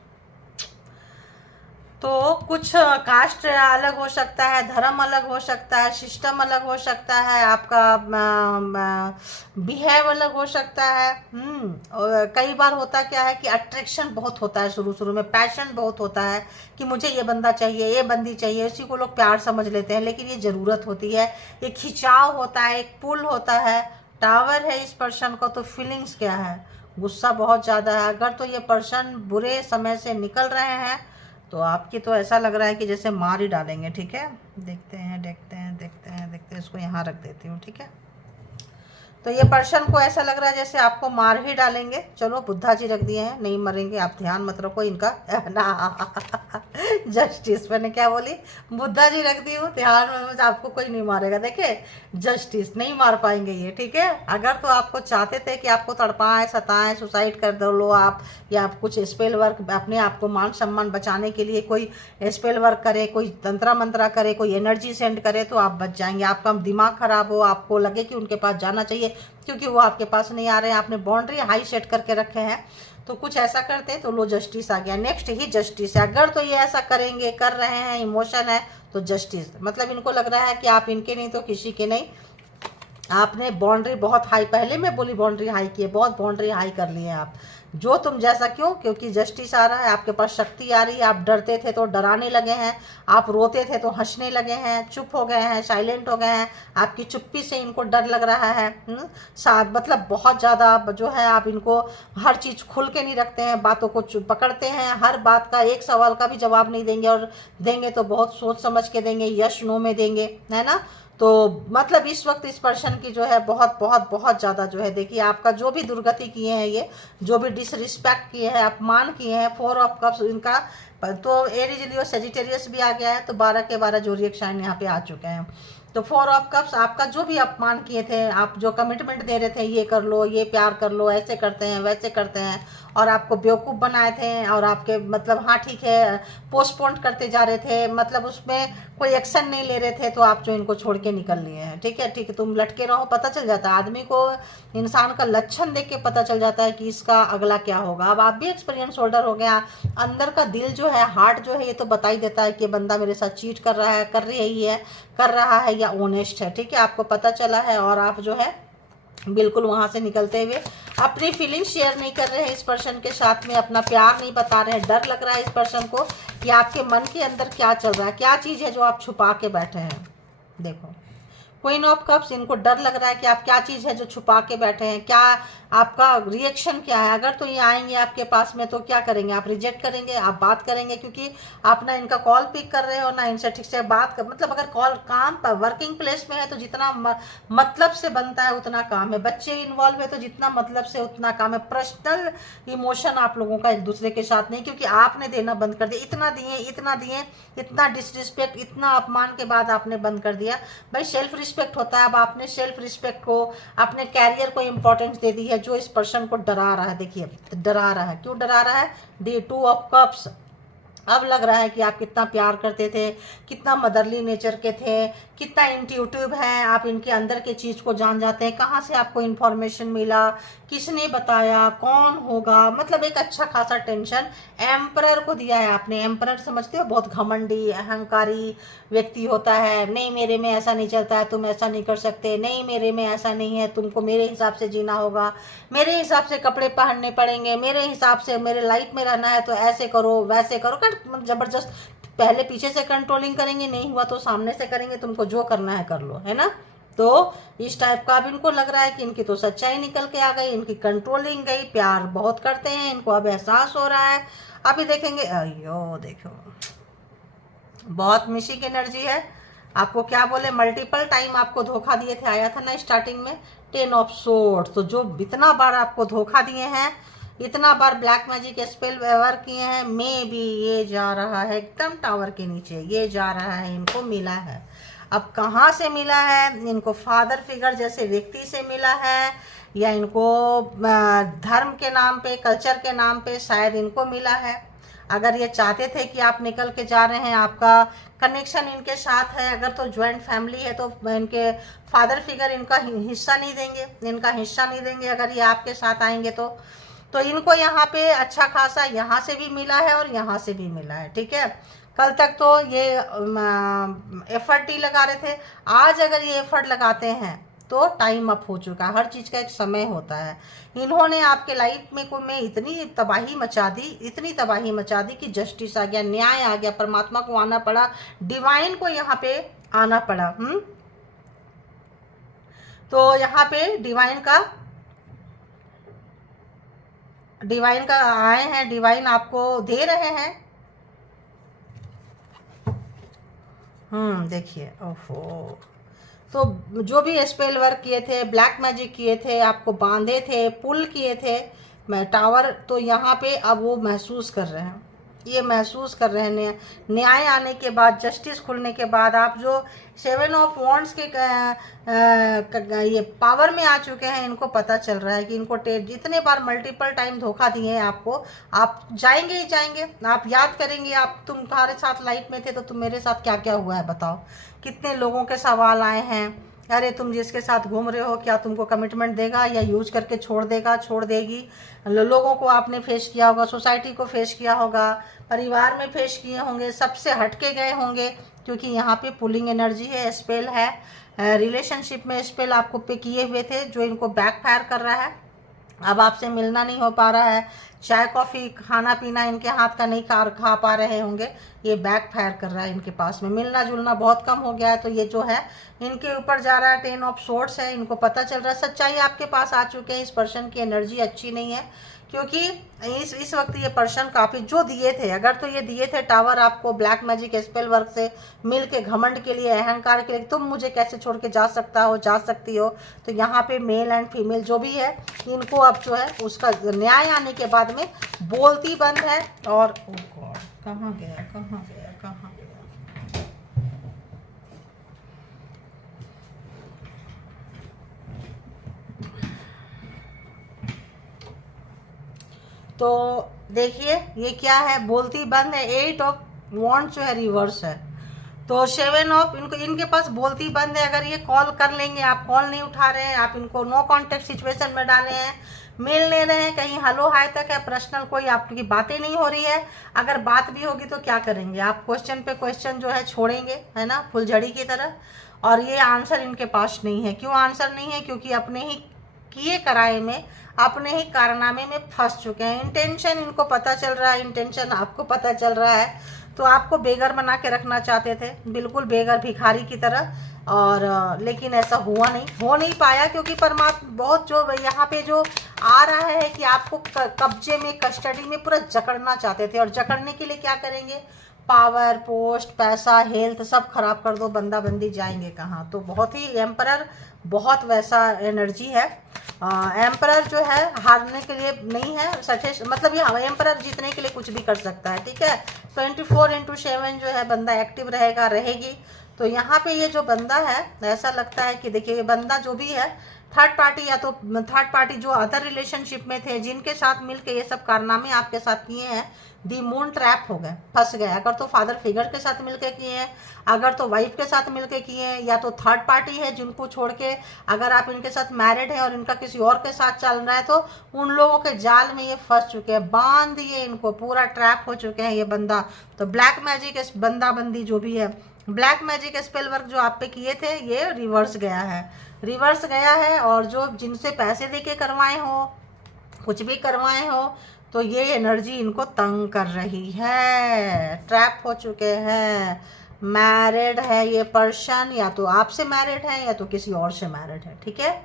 तो कुछ कास्ट अलग हो सकता है, धर्म अलग हो सकता है, सिस्टम अलग हो सकता है, आपका बिहेव अलग हो सकता है। और कई बार होता क्या है कि अट्रैक्शन बहुत होता है, शुरू में पैशन बहुत होता है कि मुझे ये बंदा चाहिए, ये बंदी चाहिए, इसी को लोग प्यार समझ लेते हैं, लेकिन ये ज़रूरत होती है, एक खिंचाव होता है, एक पुल होता है। टावर है इस पर्सन को, तो फीलिंग्स क्या है, गुस्सा बहुत ज़्यादा है। अगर तो ये पर्सन बुरे समय से निकल रहे हैं तो आपकी तो ऐसा लग रहा है कि जैसे मार ही डालेंगे, ठीक है। देखते हैं, इसको यहाँ रख देती हूँ, ठीक है। तो ये पर्सन को ऐसा लग रहा है जैसे आपको मार ही डालेंगे। चलो बुद्धा जी रख दिए हैं, नहीं मरेंगे, आप ध्यान मत रखो इनका ना जस्टिस, मैंने क्या बोली, बुद्धा जी रख दी हूँ, ध्यान में आपको कोई नहीं मारेगा। देखे, जस्टिस, नहीं मार पाएंगे ये, ठीक है। अगर तो आपको चाहते थे कि आपको तड़पाएं, सताएं, सुसाइड कर दो लो आप, या आप कुछ स्पेल वर्क, अपने आप को मान सम्मान बचाने के लिए कोई स्पेल वर्क करे, कोई तंत्रा मंत्रा करे, कोई एनर्जी सेंड करे, तो आप बच जाएंगे। आपका दिमाग खराब हो, आपको लगे कि उनके पास जाना चाहिए, क्योंकि वो आपके पास नहीं आ रहे हैं, आपने बाउंड्री हाई सेट करके रखे हैं, तो कुछ ऐसा करते हैं तो लो जस्टिस आ गया। नेक्स्ट ही जस्टिस है। अगर तो ये ऐसा करेंगे, कर रहे हैं, इमोशन है, तो जस्टिस मतलब इनको लग रहा है कि आप इनके नहीं तो किसी के नहीं, आपने बाउंड्री बहुत हाई, पहले मैं बोली बाउंड्री हाई की है, बहुत बाउंड्री हाई कर ली है आप। जो तुम जैसा, क्यों? क्योंकि जस्टिस आ रहा है, आपके पास शक्ति आ रही है। आप डरते थे तो डराने लगे हैं, आप रोते थे तो हंसने लगे हैं, चुप हो गए हैं, साइलेंट हो गए हैं। आपकी चुप्पी से इनको डर लग रहा है। साथ मतलब बहुत ज़्यादा जो है, आप इनको हर चीज़ खुल के नहीं रखते हैं, बातों को पकड़ते हैं, हर बात का एक सवाल का भी जवाब नहीं देंगे, और देंगे तो बहुत सोच समझ के देंगे, यस नो में देंगे, है ना। तो मतलब इस वक्त इस पर्सन की जो है बहुत बहुत बहुत ज़्यादा जो है, देखिए आपका जो भी दुर्गति किए हैं, ये जो भी डिसरिस्पेक्ट किए हैं, अपमान किए हैं, 4 ऑफ कप्स इनका, तो एरीज लियो सेजिटेरियस भी आ गया है, तो 12 के 12 जोडिएक साइन यहाँ पे आ चुके हैं। तो 4 ऑफ कप्स आपका जो भी अपमान किए थे, आप जो कमिटमेंट दे रहे थे, ये कर लो, ये प्यार कर लो, ऐसे करते हैं वैसे करते हैं, और आपको बेवकूफ़ बनाए थे, और आपके मतलब हाँ ठीक है पोस्टपोन करते जा रहे थे, मतलब उसमें कोई एक्शन नहीं ले रहे थे, तो आप जो इनको छोड़ के निकल लिए हैं। ठीक है, ठीक है, तुम लटके रहो, पता चल जाता है आदमी को, इंसान का लक्षण देख के पता चल जाता है कि इसका अगला क्या होगा। अब आप भी एक्सपीरियंस होल्डर हो गया, अंदर का दिल जो है, हार्ट जो है, ये तो बता ही देता है कि बंदा मेरे साथ चीट कर रहा है, कर रही है, कर रहा है या ऑनेस्ट है। ठीक है, आपको पता चला है, और आप जो है बिल्कुल वहां से निकलते हुए अपनी फीलिंग शेयर नहीं कर रहे हैं इस पर्सन के साथ में, अपना प्यार नहीं बता रहे हैं। डर लग रहा है इस पर्सन को कि आपके मन के अंदर क्या चल रहा है, क्या चीज़ है जो आप छुपा के बैठे हैं। देखो क्वीन ऑफ कप्स, इनको डर लग रहा है कि आप क्या चीज़ है जो छुपा के बैठे हैं, क्या आपका रिएक्शन क्या है। अगर तो ये आएंगे आपके पास में तो क्या करेंगे, आप रिजेक्ट करेंगे, आप बात करेंगे, क्योंकि आप ना इनका कॉल पिक कर रहे हो, ना इनसे ठीक से बात कर, मतलब अगर कॉल काम पर वर्किंग प्लेस में है तो जितना मतलब से बनता है उतना काम है, बच्चे इन्वॉल्व है तो जितना मतलब से उतना काम है। पर्सनल इमोशन आप लोगों का एक दूसरे के साथ नहीं, क्योंकि आपने देना बंद कर दिया। इतना दिए, इतना दिए, इतना डिसरिस्पेक्ट, इतना अपमान के बाद आपने बंद कर दिया। भाई सेल्फ रिस्पेक्ट होता है, अब आपने सेल्फ रिस्पेक्ट को, अपने कैरियर को इंपॉर्टेंस दे दी है, जो इस पर्सन को डरा रहा है। देखिए डरा रहा है, क्यों डरा रहा है? D 2 of cups. अब लग रहा है कि आप कितना प्यार करते थे, कितना मदरली नेचर के थे, कितना इंट्यूटिव है, आप इनके अंदर के चीज़ को जान जाते हैं। कहाँ से आपको इन्फॉर्मेशन मिला, किसने बताया, कौन होगा, मतलब एक अच्छा खासा टेंशन एम्परर को दिया है आपने। एम्परर समझते हो, बहुत घमंडी अहंकारी व्यक्ति होता है। नहीं मेरे में ऐसा नहीं चलता है, तुम ऐसा नहीं कर सकते, नहीं मेरे में ऐसा नहीं है, तुमको मेरे हिसाब से जीना होगा, मेरे हिसाब से कपड़े पहनने पड़ेंगे, मेरे हिसाब से मेरे लाइफ में रहना है, तो ऐसे करो वैसे करो, जबरदस्त पहले पीछे से कंट्रोलिंग करेंगे, नहीं हुआ तो सामने से करेंगे, तुमको जो करना है कर लो, है ना। तो इस टाइप का अब इनको लग रहा है कि इनकी तो सच्चाई निकल के आ गई, इनकी कंट्रोलिंग गई, प्यार बहुत करते हैं, इनको अब एहसास हो रहा है। अभी देखेंगे, अयो देखो बहुत मिशिक एनर्जी है। आपको क्या बोले, मल्टीपल टाइम आपको धोखा दिए थे, आया था ना स्टार्टिंग में 10 ऑफ सोर्ड्स। तो जो इतना बार आपको धोखा दिए हैं, इतना बार ब्लैक मैजिक स्पेल व्यवहार किए हैं, मे भी ये जा रहा है एकदम टावर के नीचे, ये जा रहा है, इनको मिला है। अब कहाँ से मिला है? इनको फादर फिगर जैसे व्यक्ति से मिला है, या इनको धर्म के नाम पे, कल्चर के नाम पे शायद इनको मिला है। अगर ये चाहते थे कि आप निकल के जा रहे हैं, आपका कनेक्शन इनके साथ है, अगर तो ज्वाइंट फैमिली है तो इनके फादर फिगर इनका हिस्सा नहीं देंगे, इनका हिस्सा नहीं देंगे अगर ये आपके साथ आएंगे तो इनको यहाँ पे अच्छा खासा यहाँ से भी मिला है और यहाँ से भी मिला है। ठीक है, कल तक तो ये एफर्ट ही लगा रहे थे, आज अगर ये एफर्ट लगाते हैं तो टाइम अप हो चुका है। हर चीज़ का एक समय होता है। इन्होंने आपके लाइफ में इतनी तबाही मचा दी, इतनी तबाही मचा दी कि जस्टिस आ गया, न्याय आ गया, परमात्मा को आना पड़ा, डिवाइन को यहाँ पे आना पड़ा। तो यहाँ पे डिवाइन का आए हैं, डिवाइन आपको दे रहे हैं। देखिए ओहो, तो जो भी स्पेल वर्क किए थे, ब्लैक मैजिक किए थे, आपको बांधे थे, पुल किए थे टावर, तो यहाँ पे अब वो महसूस कर रहे हैं, ये महसूस कर रहे हैं न्याय आने के बाद, जस्टिस खुलने के बाद। आप जो 7 ऑफ वॉन्ड्स के ये पावर में आ चुके हैं, इनको पता चल रहा है कि इनको जितने बार मल्टीपल टाइम धोखा दिए हैं आपको, आप जाएंगे ही जाएंगे, आप याद करेंगे। आप तुम्हारे साथ लाइफ में थे तो तुम मेरे साथ क्या क्या हुआ है बताओ। कितने लोगों के सवाल आए हैं, अरे तुम जिसके साथ घूम रहे हो क्या तुमको कमिटमेंट देगा या यूज करके छोड़ देगा, छोड़ देगी। लोगों को आपने फेस किया होगा, सोसाइटी को फेस किया होगा, परिवार में फेस किए होंगे, सबसे हटके गए होंगे, क्योंकि यहाँ पे पुलिंग एनर्जी है, स्पेल है, रिलेशनशिप में स्पेल आपको पे किए हुए थे जो इनको बैकफायर कर रहा है। अब आपसे मिलना नहीं हो पा रहा है, चाय कॉफ़ी खाना पीना इनके हाथ का नहीं खा पा रहे होंगे, ये बैक फायर कर रहा है इनके पास में। मिलना जुलना बहुत कम हो गया है, तो ये जो है इनके ऊपर जा रहा है। 10 ऑफ सोर्ड्स है, इनको पता चल रहा है, सच्चाई आपके पास आ चुके हैं। इस पर्सन की एनर्जी अच्छी नहीं है, क्योंकि इस वक्त ये पर्सन काफ़ी जो दिए थे, अगर तो ये दिए थे टावर आपको ब्लैक मैजिक स्पेल वर्क से मिल के, घमंड के लिए, अहंकार के लिए, तुम मुझे कैसे छोड़ के जा सकता हो, जा सकती हो, तो यहाँ पे मेल एंड फीमेल जो भी है इनको अब जो है उसका न्याय आने के बाद में बोलती बंद है। और ओ गॉड, कहाँ गया कहाँ गया कहाँ गया, तो देखिए ये क्या है, बोलती बंद है। 8 ऑफ वॉन्ड जो है रिवर्स है, तो 7 ऑफ इनके पास बोलती बंद है। अगर ये कॉल कर लेंगे, आप कॉल नहीं उठा रहे हैं, आप इनको नो कांटेक्ट सिचुएशन में डाले हैं, मिल ले रहे हैं, कहीं हेलो हाय तक है, पर्सनल कोई आपकी बातें नहीं हो रही है। अगर बात भी होगी तो क्या करेंगे आप, क्वेश्चन पे क्वेश्चन जो है छोड़ेंगे, है ना, फुलझड़ी की तरह। और ये आंसर इनके पास नहीं है। क्यों आंसर नहीं है? क्योंकि अपने ही किए कराए में, अपने ही कारनामे में फंस चुके हैं। इंटेंशन इनको पता चल रहा है, इंटेंशन आपको पता चल रहा है, तो आपको बेघर बना के रखना चाहते थे, बिल्कुल बेघर भिखारी की तरह। और लेकिन ऐसा हुआ नहीं, हो नहीं पाया, क्योंकि परमात्मा बहुत जो यहाँ पे जो आ रहा है कि आपको कब्जे में, कस्टडी में पूरा जकड़ना चाहते थे। और जकड़ने के लिए क्या करेंगे? पावर, पोस्ट, पैसा, हेल्थ सब खराब कर दो, बंदा बंदी जाएंगे कहाँ। तो बहुत ही एम्परर बहुत वैसा एनर्जी है। एम्परर जो है हारने के लिए नहीं है, सठेश मतलब ये एम्परर जीतने के लिए कुछ भी कर सकता है, ठीक है। 24/7 जो है बंदा एक्टिव रहेगा, रहेगी। तो यहाँ पे ये जो बंदा है, ऐसा लगता है कि देखिए ये बंदा जो भी है थर्ड पार्टी, या तो थर्ड पार्टी जो अदर रिलेशनशिप में थे, जिनके साथ मिलके ये सब कारनामे आपके साथ किए हैं, दी मून ट्रैप हो गए, फंस गए। अगर तो फादर फिगर के साथ मिलके किए हैं, अगर तो वाइफ के साथ मिलके किए हैं, या तो थर्ड पार्टी है जिनको छोड़ के अगर आप इनके साथ मैरिड है और इनका किसी और के साथ चल रहा है, तो उन लोगों के जाल में ये फंस चुके हैं, बांध दिए इनको, पूरा ट्रैप हो चुके हैं ये बंदा। तो ब्लैक मैजिक बंदा बंदी जो भी है, ब्लैक मैजिक स्पेल वर्क जो आप पे किए थे, ये रिवर्स गया है, रिवर्स गया है। और जो जिनसे पैसे देके करवाए हो, कुछ भी करवाए हो, तो ये एनर्जी इनको तंग कर रही है, ट्रैप हो चुके हैं। मैरिड है ये पर्सन, या तो आपसे मैरिड है या तो किसी और से मैरिड है, ठीक है।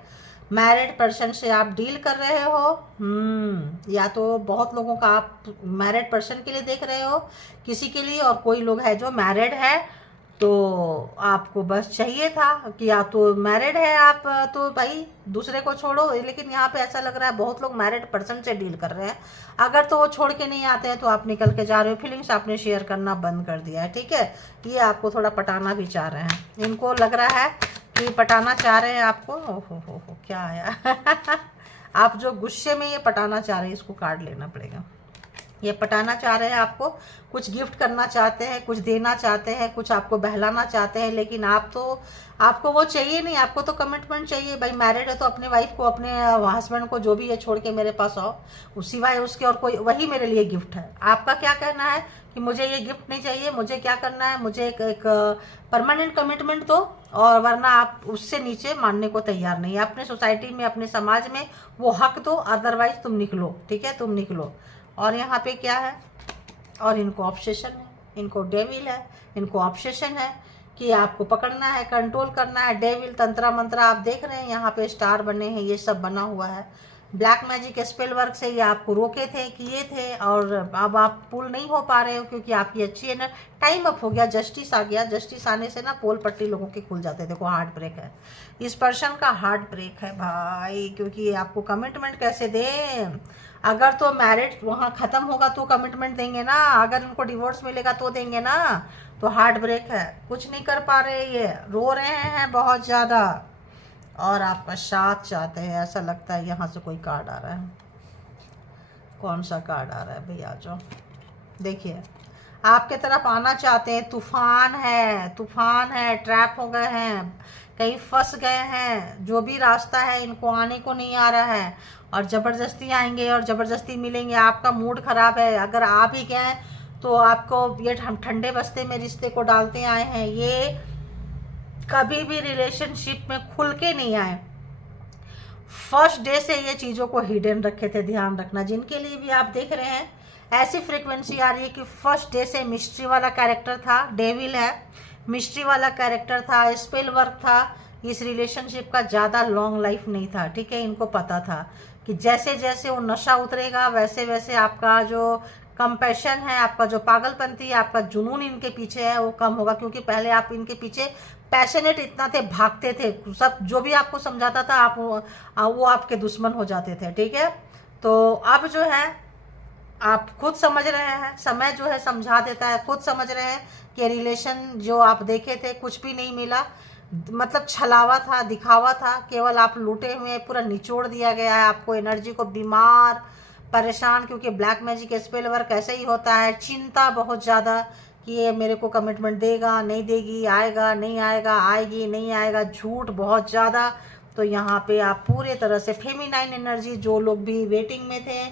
मैरिड पर्सन से आप डील कर रहे हो, या तो बहुत लोगों का आप मैरिड पर्सन के लिए देख रहे हो, किसी के लिए, और कोई लोग है जो मैरिड है, तो आपको बस चाहिए था कि या तो मैरिड है आप, तो भाई दूसरे को छोड़ो। लेकिन यहाँ पे ऐसा लग रहा है बहुत लोग मैरिड पर्सन से डील कर रहे हैं। अगर तो वो छोड़ के नहीं आते हैं तो आप निकल के जा रहे हो, फीलिंग्स आपने शेयर करना बंद कर दिया है, ठीक है। ये आपको थोड़ा पटाना भी चाह रहे हैं, इनको लग रहा है कि पटाना चाह रहे हैं आपको। हो क्या आया आप जो गुस्से में ये पटाना चाह रहे हैं, इसको कार्ड लेना पड़ेगा। ये पटाना चाह रहे हैं आपको, कुछ गिफ्ट करना चाहते हैं, कुछ देना चाहते हैं, कुछ आपको बहलाना चाहते हैं, लेकिन आपको वो चाहिए नहीं, आपको तो कमिटमेंट चाहिए। भाई मैरिड है तो अपने वाइफ को, अपने हस्बैंड को, जो भी है, छोड़ के मेरे पास आओ, सिवाय उसके और कोई, वही मेरे लिए गिफ्ट है। आपका क्या कहना है कि मुझे ये गिफ्ट नहीं चाहिए, मुझे क्या करना है, मुझे एक परमानेंट कमिटमेंट दो, और वरना आप उससे नीचे मानने को तैयार नहीं है। अपने सोसाइटी में, अपने समाज में वो हक दो, अदरवाइज तुम निकलो, ठीक है, तुम निकलो। और यहाँ पे क्या है, और इनको ऑब्सेशन है, इनको डेविल है, इनको ऑब्सेशन है कि आपको पकड़ना है, कंट्रोल करना है। डेविल, तंत्रा मंत्रा आप देख रहे हैं, यहाँ पे स्टार बने हैं, ये सब बना हुआ है। ब्लैक मैजिक स्पेल वर्क से ये आपको रोके थे, किए थे, और अब आप पुल नहीं हो पा रहे हो, क्योंकि आपकी अच्छी है ना, टाइम अप हो गया, जस्टिस आ गया। जस्टिस आने से ना पोल पट्टी लोगों के खुल जाते हैं। देखो हार्ट ब्रेक है, इस पर्सन का हार्ट ब्रेक है भाई, क्योंकि आपको कमिटमेंट कैसे दें। अगर तो मैरिज वहाँ ख़त्म होगा तो कमिटमेंट देंगे ना, अगर उनको डिवोर्स मिलेगा तो देंगे ना। तो हार्ट ब्रेक है, कुछ नहीं कर पा रहे, ये रो रहे हैं बहुत ज़्यादा, और आपका साथ चाहते हैं। ऐसा लगता है यहाँ से कोई कार्ड आ रहा है, कौन सा कार्ड आ रहा है भैया? जो देखिए आपके तरफ आना चाहते हैं, तूफान है, तूफान है, ट्रैप हो गए हैं, कहीं फंस गए हैं, जो भी रास्ता है इनको आने को नहीं आ रहा है, और ज़बरदस्ती आएंगे और ज़बरदस्ती मिलेंगे। आपका मूड ख़राब है, अगर आ भी गए तो आपको ये हम ठंडे बस्ते में रिश्ते को डालते आए हैं, ये कभी भी रिलेशनशिप में खुल के नहीं आए। फर्स्ट डे से ये चीज़ों को हिडन रखे थे, ध्यान रखना। जिनके लिए भी आप देख रहे हैं ऐसी फ्रीक्वेंसी आ रही है कि फर्स्ट डे से मिस्ट्री वाला कैरेक्टर था, डेविल है, मिस्ट्री वाला कैरेक्टर था, स्पेल वर्क था। इस रिलेशनशिप का ज़्यादा लॉन्ग लाइफ नहीं था, ठीक है। इनको पता था कि जैसे जैसे वो नशा उतरेगा वैसे वैसे आपका जो कंपैशन है, आपका जो पागलपंती है, आपका जुनून इनके पीछे है वो कम होगा। क्योंकि पहले आप इनके पीछे पैशनेट इतना थे, भागते थे, सब जो भी आपको समझाता था आप वो आपके दुश्मन हो जाते थे, ठीक है। तो अब जो है आप खुद समझ रहे हैं, समय जो है समझा देता है, खुद समझ रहे हैं कि रिलेशन जो आप देखे थे कुछ भी नहीं मिला, मतलब छलावा था, दिखावा था, केवल आप लूटे हुए, पूरा निचोड़ दिया गया है आपको, एनर्जी को बीमार परेशान। क्योंकि ब्लैक मैजिक स्पेल वर्क ऐसे ही होता है, चिंता बहुत ज़्यादा कि ये मेरे को कमिटमेंट देगा नहीं देगी, आएगा नहीं आएगा, आएगी नहीं आएगा, झूठ बहुत ज़्यादा। तो यहाँ पे आप पूरे तरह से फेमिनाइन एनर्जी, जो लोग भी वेटिंग में थे,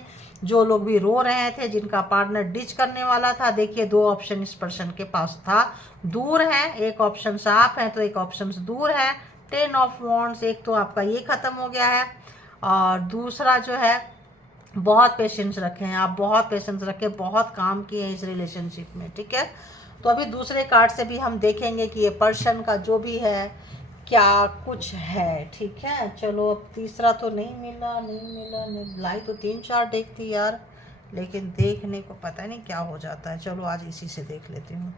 जो लोग भी रो रहे थे, जिनका पार्टनर डिच करने वाला था, देखिए दो ऑप्शन इस पर्सन के पास था, दूर है, एक ऑप्शन आप है तो एक ऑप्शन दूर है। 10 ऑफ वॉन्ड्स, एक तो आपका ये खत्म हो गया है और दूसरा जो है बहुत पेशेंस रखे हैं आप, बहुत पेशेंस रखे, बहुत काम किए हैं इस रिलेशनशिप में, ठीक है। तो अभी दूसरे कार्ड से भी हम देखेंगे कि ये पर्सन का जो भी है क्या कुछ है, ठीक है। चलो अब तीसरा तो नहीं मिला, नहीं लाई तो 3-4 डेक थी यार, लेकिन देखने को पता नहीं क्या हो जाता है। चलो आज इसी से देख लेती हूँ।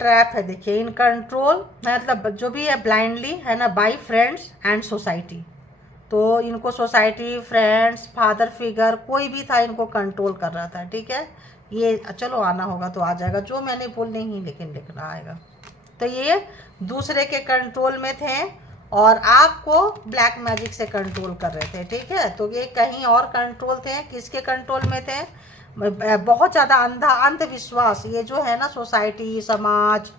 ट्रैप है, देखिए इन कंट्रोल, मतलब जो भी है ब्लाइंडली है ना, बाय फ्रेंड्स एंड सोसाइटी। तो इनको सोसाइटी, फ्रेंड्स, फादर फिगर कोई भी था इनको कंट्रोल कर रहा था, ठीक है। ये चलो आना होगा तो आ जाएगा, जो मैंने बोल नहीं लेकिन लिखना आएगा। तो ये दूसरे के कंट्रोल में थे और आपको ब्लैक मैजिक से कंट्रोल कर रहे थे, ठीक है। तो ये कहीं और कंट्रोल थे, किसके कंट्रोल में थे? बहुत ज़्यादा अंधविश्वास, ये जो है ना सोसाइटी, समाज,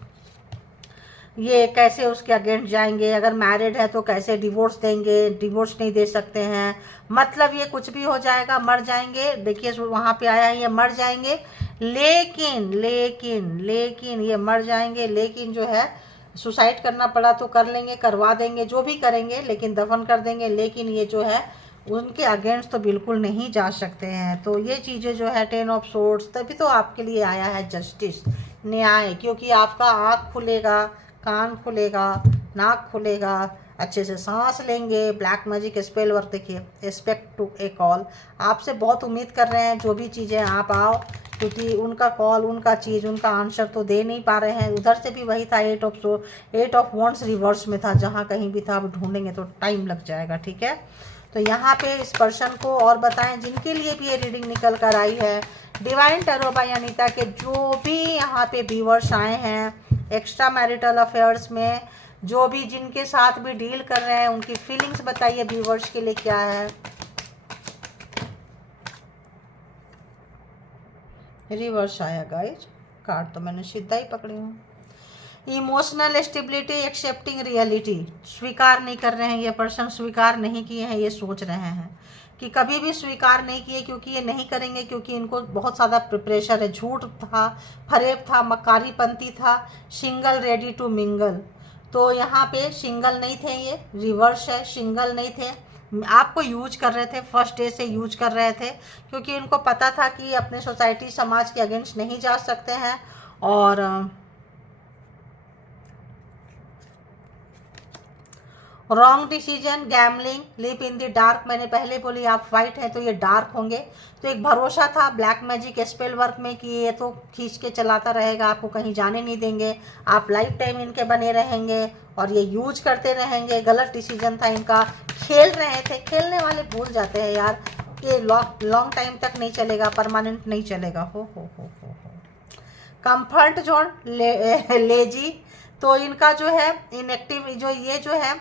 ये कैसे उसके अगेंस्ट जाएंगे, अगर मैरिड है तो कैसे डिवोर्स देंगे, डिवोर्स नहीं दे सकते हैं, मतलब ये कुछ भी हो जाएगा, मर जाएंगे। देखिए वहाँ पे आया है, ये मर जाएंगे, लेकिन लेकिन लेकिन ये मर जाएंगे, लेकिन जो है सुसाइड करना पड़ा तो कर लेंगे, करवा देंगे, जो भी करेंगे, लेकिन दफन कर देंगे, लेकिन ये जो है उनके अगेंस्ट तो बिल्कुल नहीं जा सकते हैं। तो ये चीज़ें जो है 10 ऑफ सोर्ड्स, तभी तो आपके लिए आया है जस्टिस, न्याय। क्योंकि आपका आँख खुलेगा, कान खुलेगा, नाक खुलेगा, अच्छे से सांस लेंगे। ब्लैक मैजिक स्पेल वर्क देखिए, एक्सपेक्ट टू ए कॉल, आपसे बहुत उम्मीद कर रहे हैं, जो भी चीज़ें आप आओ, क्योंकि उनका कॉल, उनका चीज़, उनका आंसर तो दे नहीं पा रहे हैं। उधर से भी वही था, 8 ऑफ वॉन्ड्स रिवर्स में था, जहाँ कहीं भी था, अब ढूंढेंगे तो टाइम लग जाएगा, ठीक है। तो यहाँ पे इस पर्सन को और बताएं जिनके लिए भी ये रीडिंग निकल कर आई है, डिवाइन टैरो बाय अनीता के जो भी यहाँ पे व्यूअर्स आए हैं एक्स्ट्रा मैरिटल अफेयर्स में, जो भी जिनके साथ भी डील कर रहे हैं, उनकी फीलिंग्स बताइए व्यूअर्स के लिए क्या है। रिवर्स आया गाइज, कार्ड तो मैंने सीधा ही पकड़ी हूँ। इमोशनल स्टेबिलिटी, एक्सेप्टिंग रियलिटी, स्वीकार नहीं कर रहे हैं ये पर्सन, स्वीकार नहीं किए हैं, ये सोच रहे हैं कि कभी भी स्वीकार नहीं किए, क्योंकि ये नहीं करेंगे, क्योंकि इनको बहुत ज़्यादा प्रेशर है। झूठ था, फरेब था, मकारीपंती था, सिंगल रेडी टू मिंगल। तो यहाँ पे सिंगल नहीं थे, ये रिवर्स है, सिंगल नहीं थे, आपको यूज कर रहे थे, फर्स्ट डे से यूज कर रहे थे, क्योंकि इनको पता था कि अपने सोसाइटी, समाज के अगेंस्ट नहीं जा सकते हैं। और wrong decision, gambling, live in the dark, मैंने पहले बोली आप वाइट हैं तो ये डार्क होंगे। तो एक भरोसा था ब्लैक मैजिक स्पेल वर्क में कि ये तो खींच के चलाता रहेगा, आपको कहीं जाने नहीं देंगे, आप लाइफ टाइम इनके बने रहेंगे और ये यूज करते रहेंगे। गलत डिसीजन था इनका, खेल रहे थे, खेलने वाले भूल जाते हैं यार, ये लॉन्ग टाइम तक नहीं चलेगा, परमानेंट नहीं चलेगा। हो कंफर्ट जोन, लेजी, तो इनका जो है इनएक्टिव, जो ये जो है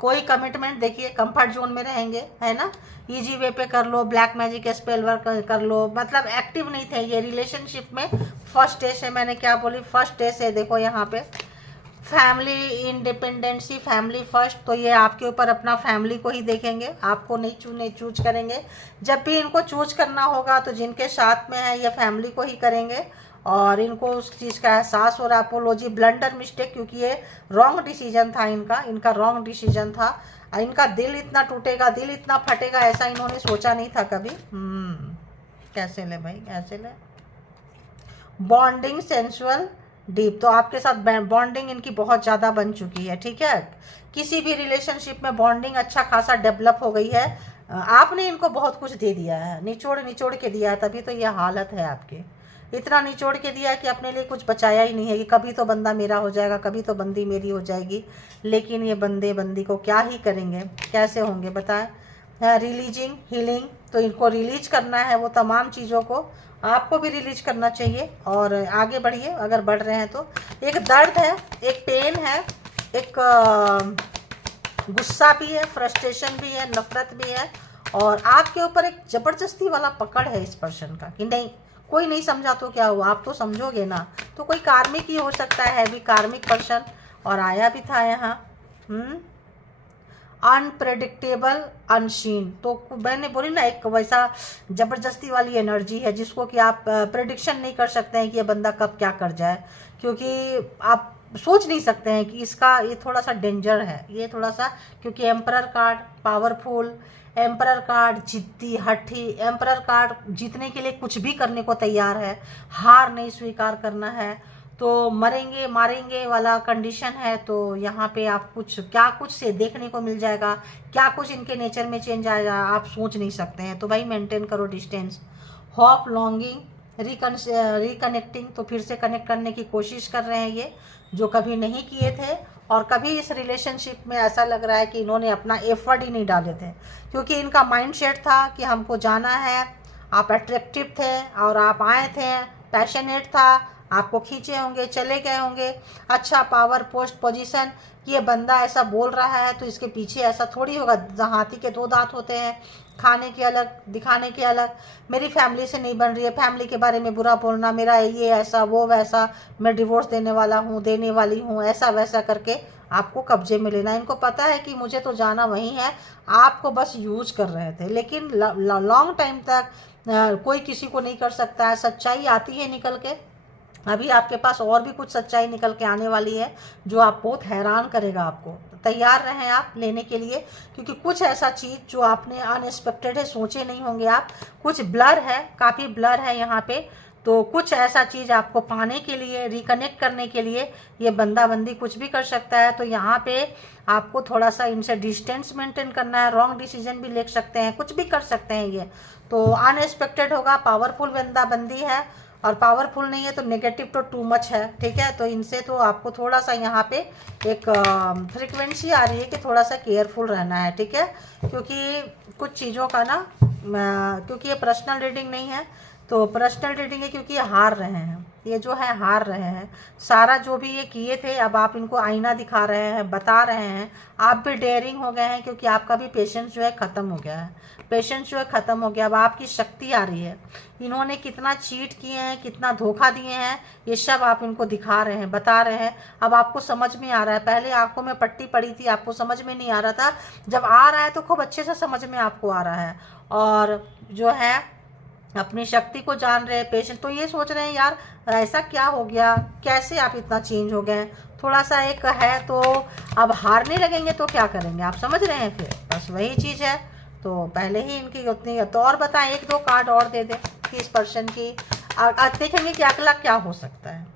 कोई कमिटमेंट, देखिए कंफर्ट जोन में रहेंगे, है ना, इजी वे पे कर लो, ब्लैक मैजिक स्पेल वर्क कर लो, मतलब एक्टिव नहीं थे ये रिलेशनशिप में। फर्स्ट डे से, मैंने क्या बोली, फर्स्ट डे से देखो यहाँ पे फैमिली इंडिपेंडेंसी, फैमिली फर्स्ट, तो ये आपके ऊपर अपना फैमिली को ही देखेंगे, आपको नहीं चूज करेंगे। जब भी इनको चूज करना होगा तो जिनके साथ में है ये फैमिली को ही करेंगे, और इनको उस चीज़ का एहसास हो रहा है। अपोलॉजी, ब्लंडर मिस्टेक, क्योंकि ये रॉन्ग डिसीजन था इनका रॉन्ग डिसीजन था। इनका दिल इतना टूटेगा, दिल इतना फटेगा, ऐसा इन्होंने सोचा नहीं था कभी। कैसे ले भाई, कैसे ले। बॉन्डिंग सेंसुअल डीप, तो आपके साथ बॉन्डिंग इनकी बहुत ज़्यादा बन चुकी है, ठीक है। किसी भी रिलेशनशिप में बॉन्डिंग अच्छा खासा डेवलप हो गई है। आपने इनको बहुत कुछ दे दिया है, निचोड़ निचोड़ के दिया है, तभी तो ये हालत है आपकी। इतना निचोड़ के दिया है कि अपने लिए कुछ बचाया ही नहीं है कि कभी तो बंदा मेरा हो जाएगा, कभी तो बंदी मेरी हो जाएगी। लेकिन ये बंदे बंदी को क्या ही करेंगे, कैसे होंगे बताएं। रिलीजिंग, हीलिंग, तो इनको रिलीज करना है वो तमाम चीज़ों को, आपको भी रिलीज करना चाहिए और आगे बढ़िए अगर बढ़ रहे हैं तो। एक दर्द है, एक पेन है, एक गुस्सा भी है, फ्रस्ट्रेशन भी है, नफरत भी है, और आपके ऊपर एक जबरदस्ती वाला पकड़ है इस पर्सन का कि नहीं, कोई नहीं समझा तो क्या हुआ, आप तो समझोगे ना। तो कोई कार्मिक ही हो सकता है भी, कार्मिक पर्सन, और आया भी था यहाँ। अनप्रेडिक्टेबल, अनसीन, तो मैंने बोली ना एक वैसा जबरदस्ती वाली एनर्जी है जिसको कि आप प्रेडिक्शन नहीं कर सकते हैं कि ये बंदा कब क्या कर जाए, क्योंकि आप सोच नहीं सकते हैं कि इसका ये थोड़ा सा डेंजर है, ये थोड़ा सा, क्योंकि emperor card powerful, emperor card जिद्दी हठी, एम्परर कार्ड जीतने के लिए कुछ भी करने को तैयार है, हार नहीं स्वीकार करना है, तो मरेंगे मारेंगे वाला कंडीशन है। तो यहाँ पे आप कुछ से देखने को मिल जाएगा, क्या कुछ इनके नेचर में चेंज आएगा आप सोच नहीं सकते हैं। तो भाई मेंटेन करो डिस्टेंस। होप, लॉन्गिंग, रिकनेक्टिंग, तो फिर से कनेक्ट करने की कोशिश कर रहे हैं ये, जो कभी नहीं किए थे, और कभी इस रिलेशनशिप में ऐसा लग रहा है कि इन्होंने अपना एफर्ट ही नहीं डाले थे, क्योंकि इनका माइंड सेट था कि हमको जाना है, आप अट्रैक्टिव थे और आप आए थे, पैशनेट था, आपको खींचे होंगे, चले गए होंगे, अच्छा पावर पोस्ट पोजीशन, ये बंदा ऐसा बोल रहा है तो इसके पीछे ऐसा थोड़ी होगा। हाथी के दो दांत होते हैं, खाने के अलग, दिखाने के अलग। मेरी फैमिली से नहीं बन रही है, फैमिली के बारे में बुरा बोलना, मेरा ये ऐसा वो वैसा, मैं डिवोर्स देने वाला हूँ, देने वाली हूँ, ऐसा वैसा करके आपको कब्जे में लेना। इनको पता है कि मुझे तो जाना वहीं है, आपको बस यूज कर रहे थे। लेकिन लॉन्ग टाइम तक कोई किसी को नहीं कर सकता है, सच्चाई आती है निकल के। अभी आपके पास और भी कुछ सच्चाई निकल के आने वाली है जो आप बहुत हैरान करेगा आपको। तैयार रहें आप लेने के लिए, क्योंकि कुछ ऐसा चीज़ जो आपने अनएक्सपेक्टेड है, सोचे नहीं होंगे आप। कुछ ब्लर है, काफ़ी ब्लर है यहाँ पे, तो कुछ ऐसा चीज़ आपको पाने के लिए, रिकनेक्ट करने के लिए ये बंदा बंदी कुछ भी कर सकता है। तो यहाँ पे आपको थोड़ा सा इनसे डिस्टेंस मेंटेन करना है, रॉन्ग डिसीजन भी ले सकते हैं, कुछ भी कर सकते हैं ये। तो अनएक्सपेक्टेड होगा, पावरफुल बंदा बंदी है, और पावरफुल नहीं है तो नेगेटिव तो टू मच है, ठीक है। तो इनसे तो आपको थोड़ा सा यहाँ पे एक फ्रीक्वेंसी आ रही है कि थोड़ा सा केयरफुल रहना है, ठीक है। क्योंकि कुछ चीज़ों का ना, क्योंकि ये पर्सनल रीडिंग नहीं है, तो पर्सनल रीडिंग है क्योंकि ये हार रहे हैं, ये जो है हार रहे हैं। सारा जो भी ये किए थे अब आप इनको आईना दिखा रहे हैं, बता रहे हैं। आप भी डेयरिंग हो गए हैं, क्योंकि आपका भी पेशेंस जो है ख़त्म हो गया है, पेशेंस जो है ख़त्म हो गया। अब आपकी शक्ति आ रही है। इन्होंने कितना चीट किए हैं, कितना धोखा दिए हैं, ये सब आप इनको दिखा रहे हैं, बता रहे हैं। अब आपको समझ में आ रहा है, पहले आंखों में पट्टी पड़ी थी, आपको समझ में नहीं आ रहा था, जब आ रहा है तो खूब अच्छे से समझ में आपको आ रहा है। और जो है अपनी शक्ति को जान रहे हैं, पेशेंट, तो ये सोच रहे हैं यार ऐसा क्या हो गया, कैसे आप इतना चेंज हो गए। थोड़ा सा एक है, तो अब हारने लगेंगे तो क्या करेंगे, आप समझ रहे हैं। फिर बस वही चीज़ है। तो पहले ही इनकी उतनी, तो और बताएं, एक दो कार्ड और दे दें कि इस पर्सन की देखेंगे कि अगला क्या हो सकता है।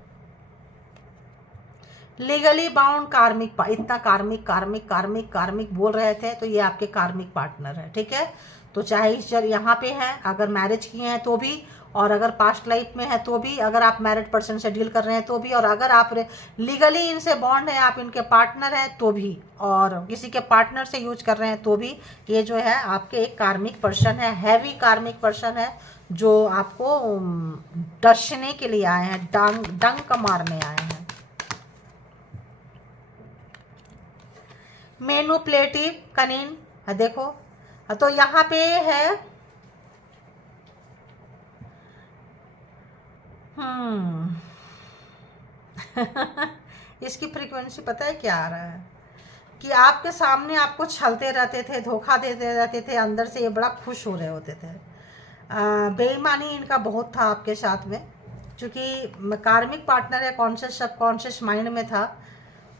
लीगली बाउंड कार्मिक, इतना कार्मिक कार्मिक कार्मिक कार्मिक बोल रहे थे, तो ये आपके कार्मिक पार्टनर है, ठीक है। तो चाहे इस यहाँ पे है, अगर मैरिज किए हैं तो भी, और अगर पास्ट लाइफ में है तो भी, अगर आप मैरिड पर्सन से डील कर रहे हैं तो भी, और अगर आप लीगली इनसे बॉन्ड है, आप इनके पार्टनर हैं तो भी, और किसी के पार्टनर से यूज कर रहे हैं तो भी, ये जो है आपके एक कार्मिक पर्सन है, हैवी कार्मिक पर्सन है, जो आपको डसने के लिए आए हैं, डंक मारने आए हैं। मैनिपुलेटिव कनिन, देखो तो यहाँ पे है इसकी फ्रीक्वेंसी पता है क्या आ रहा है कि आपके सामने आपको छलते रहते थे, धोखा देते रहते थे, अंदर से ये बड़ा खुश हो रहे होते थे। बेईमानी इनका बहुत था आपके साथ में, क्योंकि कार्मिक पार्टनर है, कॉन्शियस सबकॉन्शियस माइंड में था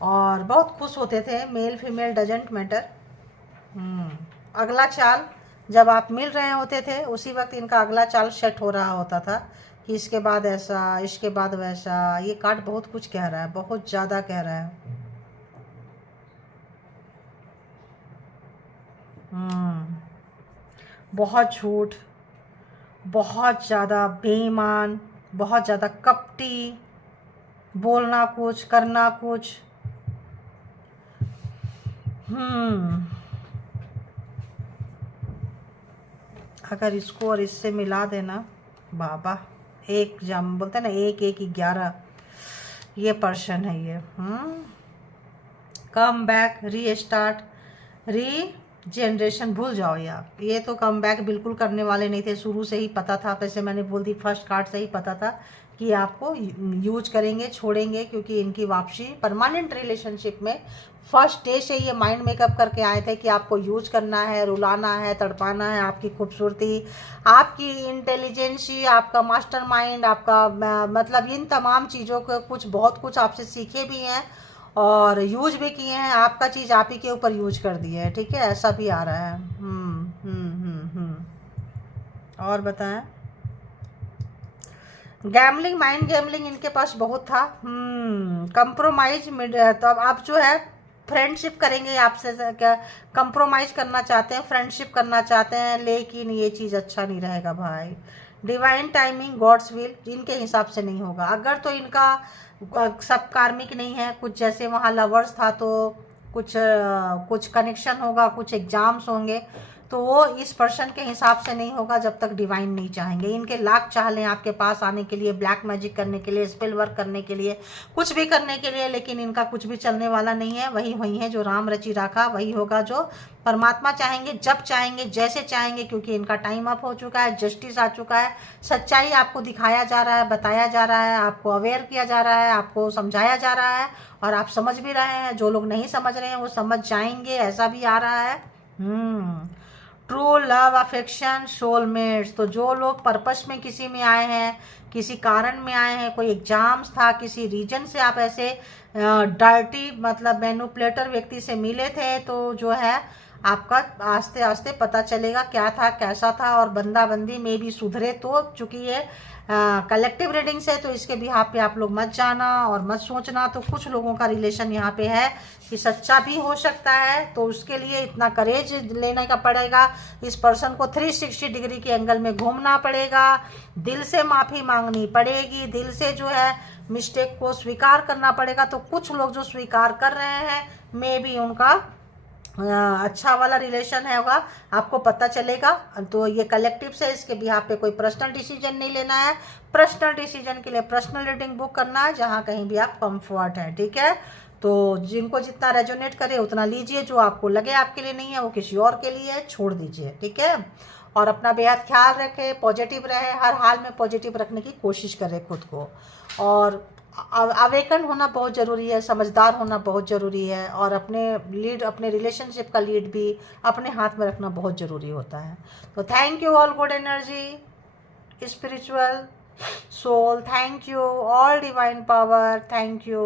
और बहुत खुश होते थे। Male female doesn't matter. अगला चाल जब आप मिल रहे होते थे उसी वक्त इनका अगला चाल सेट हो रहा होता था कि इसके बाद ऐसा, इसके बाद वैसा। ये कार्ड बहुत कुछ कह रहा है, बहुत ज़्यादा कह रहा है। बहुत झूठ, बहुत ज़्यादा बेईमान, बहुत ज़्यादा कपटी, बोलना कुछ करना कुछ। अगर इसको और इससे मिला देना बाबा, एक जम बोलते हैं ना, 1 1 11, ये पर्सन है ये। कम बैक, री स्टार्ट, री जनरेशन, भूल जाओ यार, ये तो कम बैक बिल्कुल करने वाले नहीं थे। शुरू से ही पता था, वैसे मैंने बोल दी, फर्स्ट कार्ड से ही पता था कि आपको यूज करेंगे, छोड़ेंगे, क्योंकि इनकी वापसी परमानेंट रिलेशनशिप में फर्स्ट डे से ये माइंड मेकअप करके आए थे कि आपको यूज करना है, रुलाना है, तड़पाना है। आपकी खूबसूरती, आपकी इंटेलिजेंसी, आपका मास्टरमाइंड, आपका मतलब इन तमाम चीज़ों को कुछ बहुत कुछ आपसे सीखे भी हैं और यूज भी किए हैं। आपका चीज़ आप ही के ऊपर यूज कर दिए है, ठीक है, ऐसा भी आ रहा है। और बताएं। गैमलिंग, माइंड गैमलिंग इनके पास बहुत था। कंप्रोमाइज, तो अब आप जो है फ्रेंडशिप करेंगे आपसे, क्या कंप्रोमाइज करना चाहते हैं, फ्रेंडशिप करना चाहते हैं, लेकिन ये चीज़ अच्छा नहीं रहेगा भाई। डिवाइन टाइमिंग, गॉड्स विल इनके हिसाब से नहीं होगा। अगर तो इनका सब कार्मिक नहीं है, कुछ जैसे वहाँ लवर्स था तो कुछ कनेक्शन होगा, कुछ एग्जाम्स होंगे, तो वो इस पर्सन के हिसाब से नहीं होगा जब तक डिवाइन नहीं चाहेंगे। इनके लाख चाह लें आपके पास आने के लिए, ब्लैक मैजिक करने के लिए, स्पेल वर्क करने के लिए, कुछ भी करने के लिए, लेकिन इनका कुछ भी चलने वाला नहीं है। वही है जो राम रचि राखा, वही होगा जो परमात्मा चाहेंगे, जब चाहेंगे, जैसे चाहेंगे, क्योंकि इनका टाइम अप हो चुका है, जस्टिस आ चुका है। सच्चाई आपको दिखाया जा रहा है, बताया जा रहा है, आपको अवेयर किया जा रहा है, आपको समझाया जा रहा है और आप समझ भी रहे हैं। जो लोग नहीं समझ रहे हैं वो समझ जाएंगे, ऐसा भी आ रहा है। True love, affection, soulmates. तो जो लोग पर्पस में किसी में आए हैं, किसी कारण में आए हैं, कोई एग्जाम्स था, किसी रीजन से आप ऐसे डर्टी मतलब मैनिपुलेटर व्यक्ति से मिले थे, तो जो है आपका आस्ते आस्ते पता चलेगा क्या था, कैसा था। और बंदा बंदी में भी सुधरे तो, चूंकि ये कलेक्टिव रीडिंग्स है तो इसके बिहाफ पे आप लोग मत जाना और मत सोचना। तो कुछ लोगों का रिलेशन यहाँ पे है कि सच्चा भी हो सकता है, तो उसके लिए इतना करेज लेने का पड़ेगा। इस पर्सन को 360 डिग्री के एंगल में घूमना पड़ेगा, दिल से माफ़ी मांगनी पड़ेगी, दिल से जो है मिस्टेक को स्वीकार करना पड़ेगा। तो कुछ लोग जो स्वीकार कर रहे हैं, मे बी उनका अच्छा वाला रिलेशन है होगा, आपको पता चलेगा। तो ये कलेक्टिव से, इसके बिहाफ पे कोई पर्सनल डिसीजन नहीं लेना है। पर्सनल डिसीजन के लिए पर्सनल रीडिंग बुक करना है, जहाँ कहीं भी आप कंफर्ट है, ठीक है। तो जिनको जितना रेजोनेट करे उतना लीजिए, जो आपको लगे आपके लिए नहीं है वो किसी और के लिए है, छोड़ दीजिए, ठीक है। और अपना बेहद ख्याल रखें, पॉजिटिव रहे, हर हाल में पॉजिटिव रखने की कोशिश करें खुद को। और अवेकन होना बहुत ज़रूरी है, समझदार होना बहुत ज़रूरी है, और अपने रिलेशनशिप का लीड भी अपने हाथ में रखना बहुत ज़रूरी होता है। तो thank you all good energy, spiritual soul, thank you all divine power, thank you.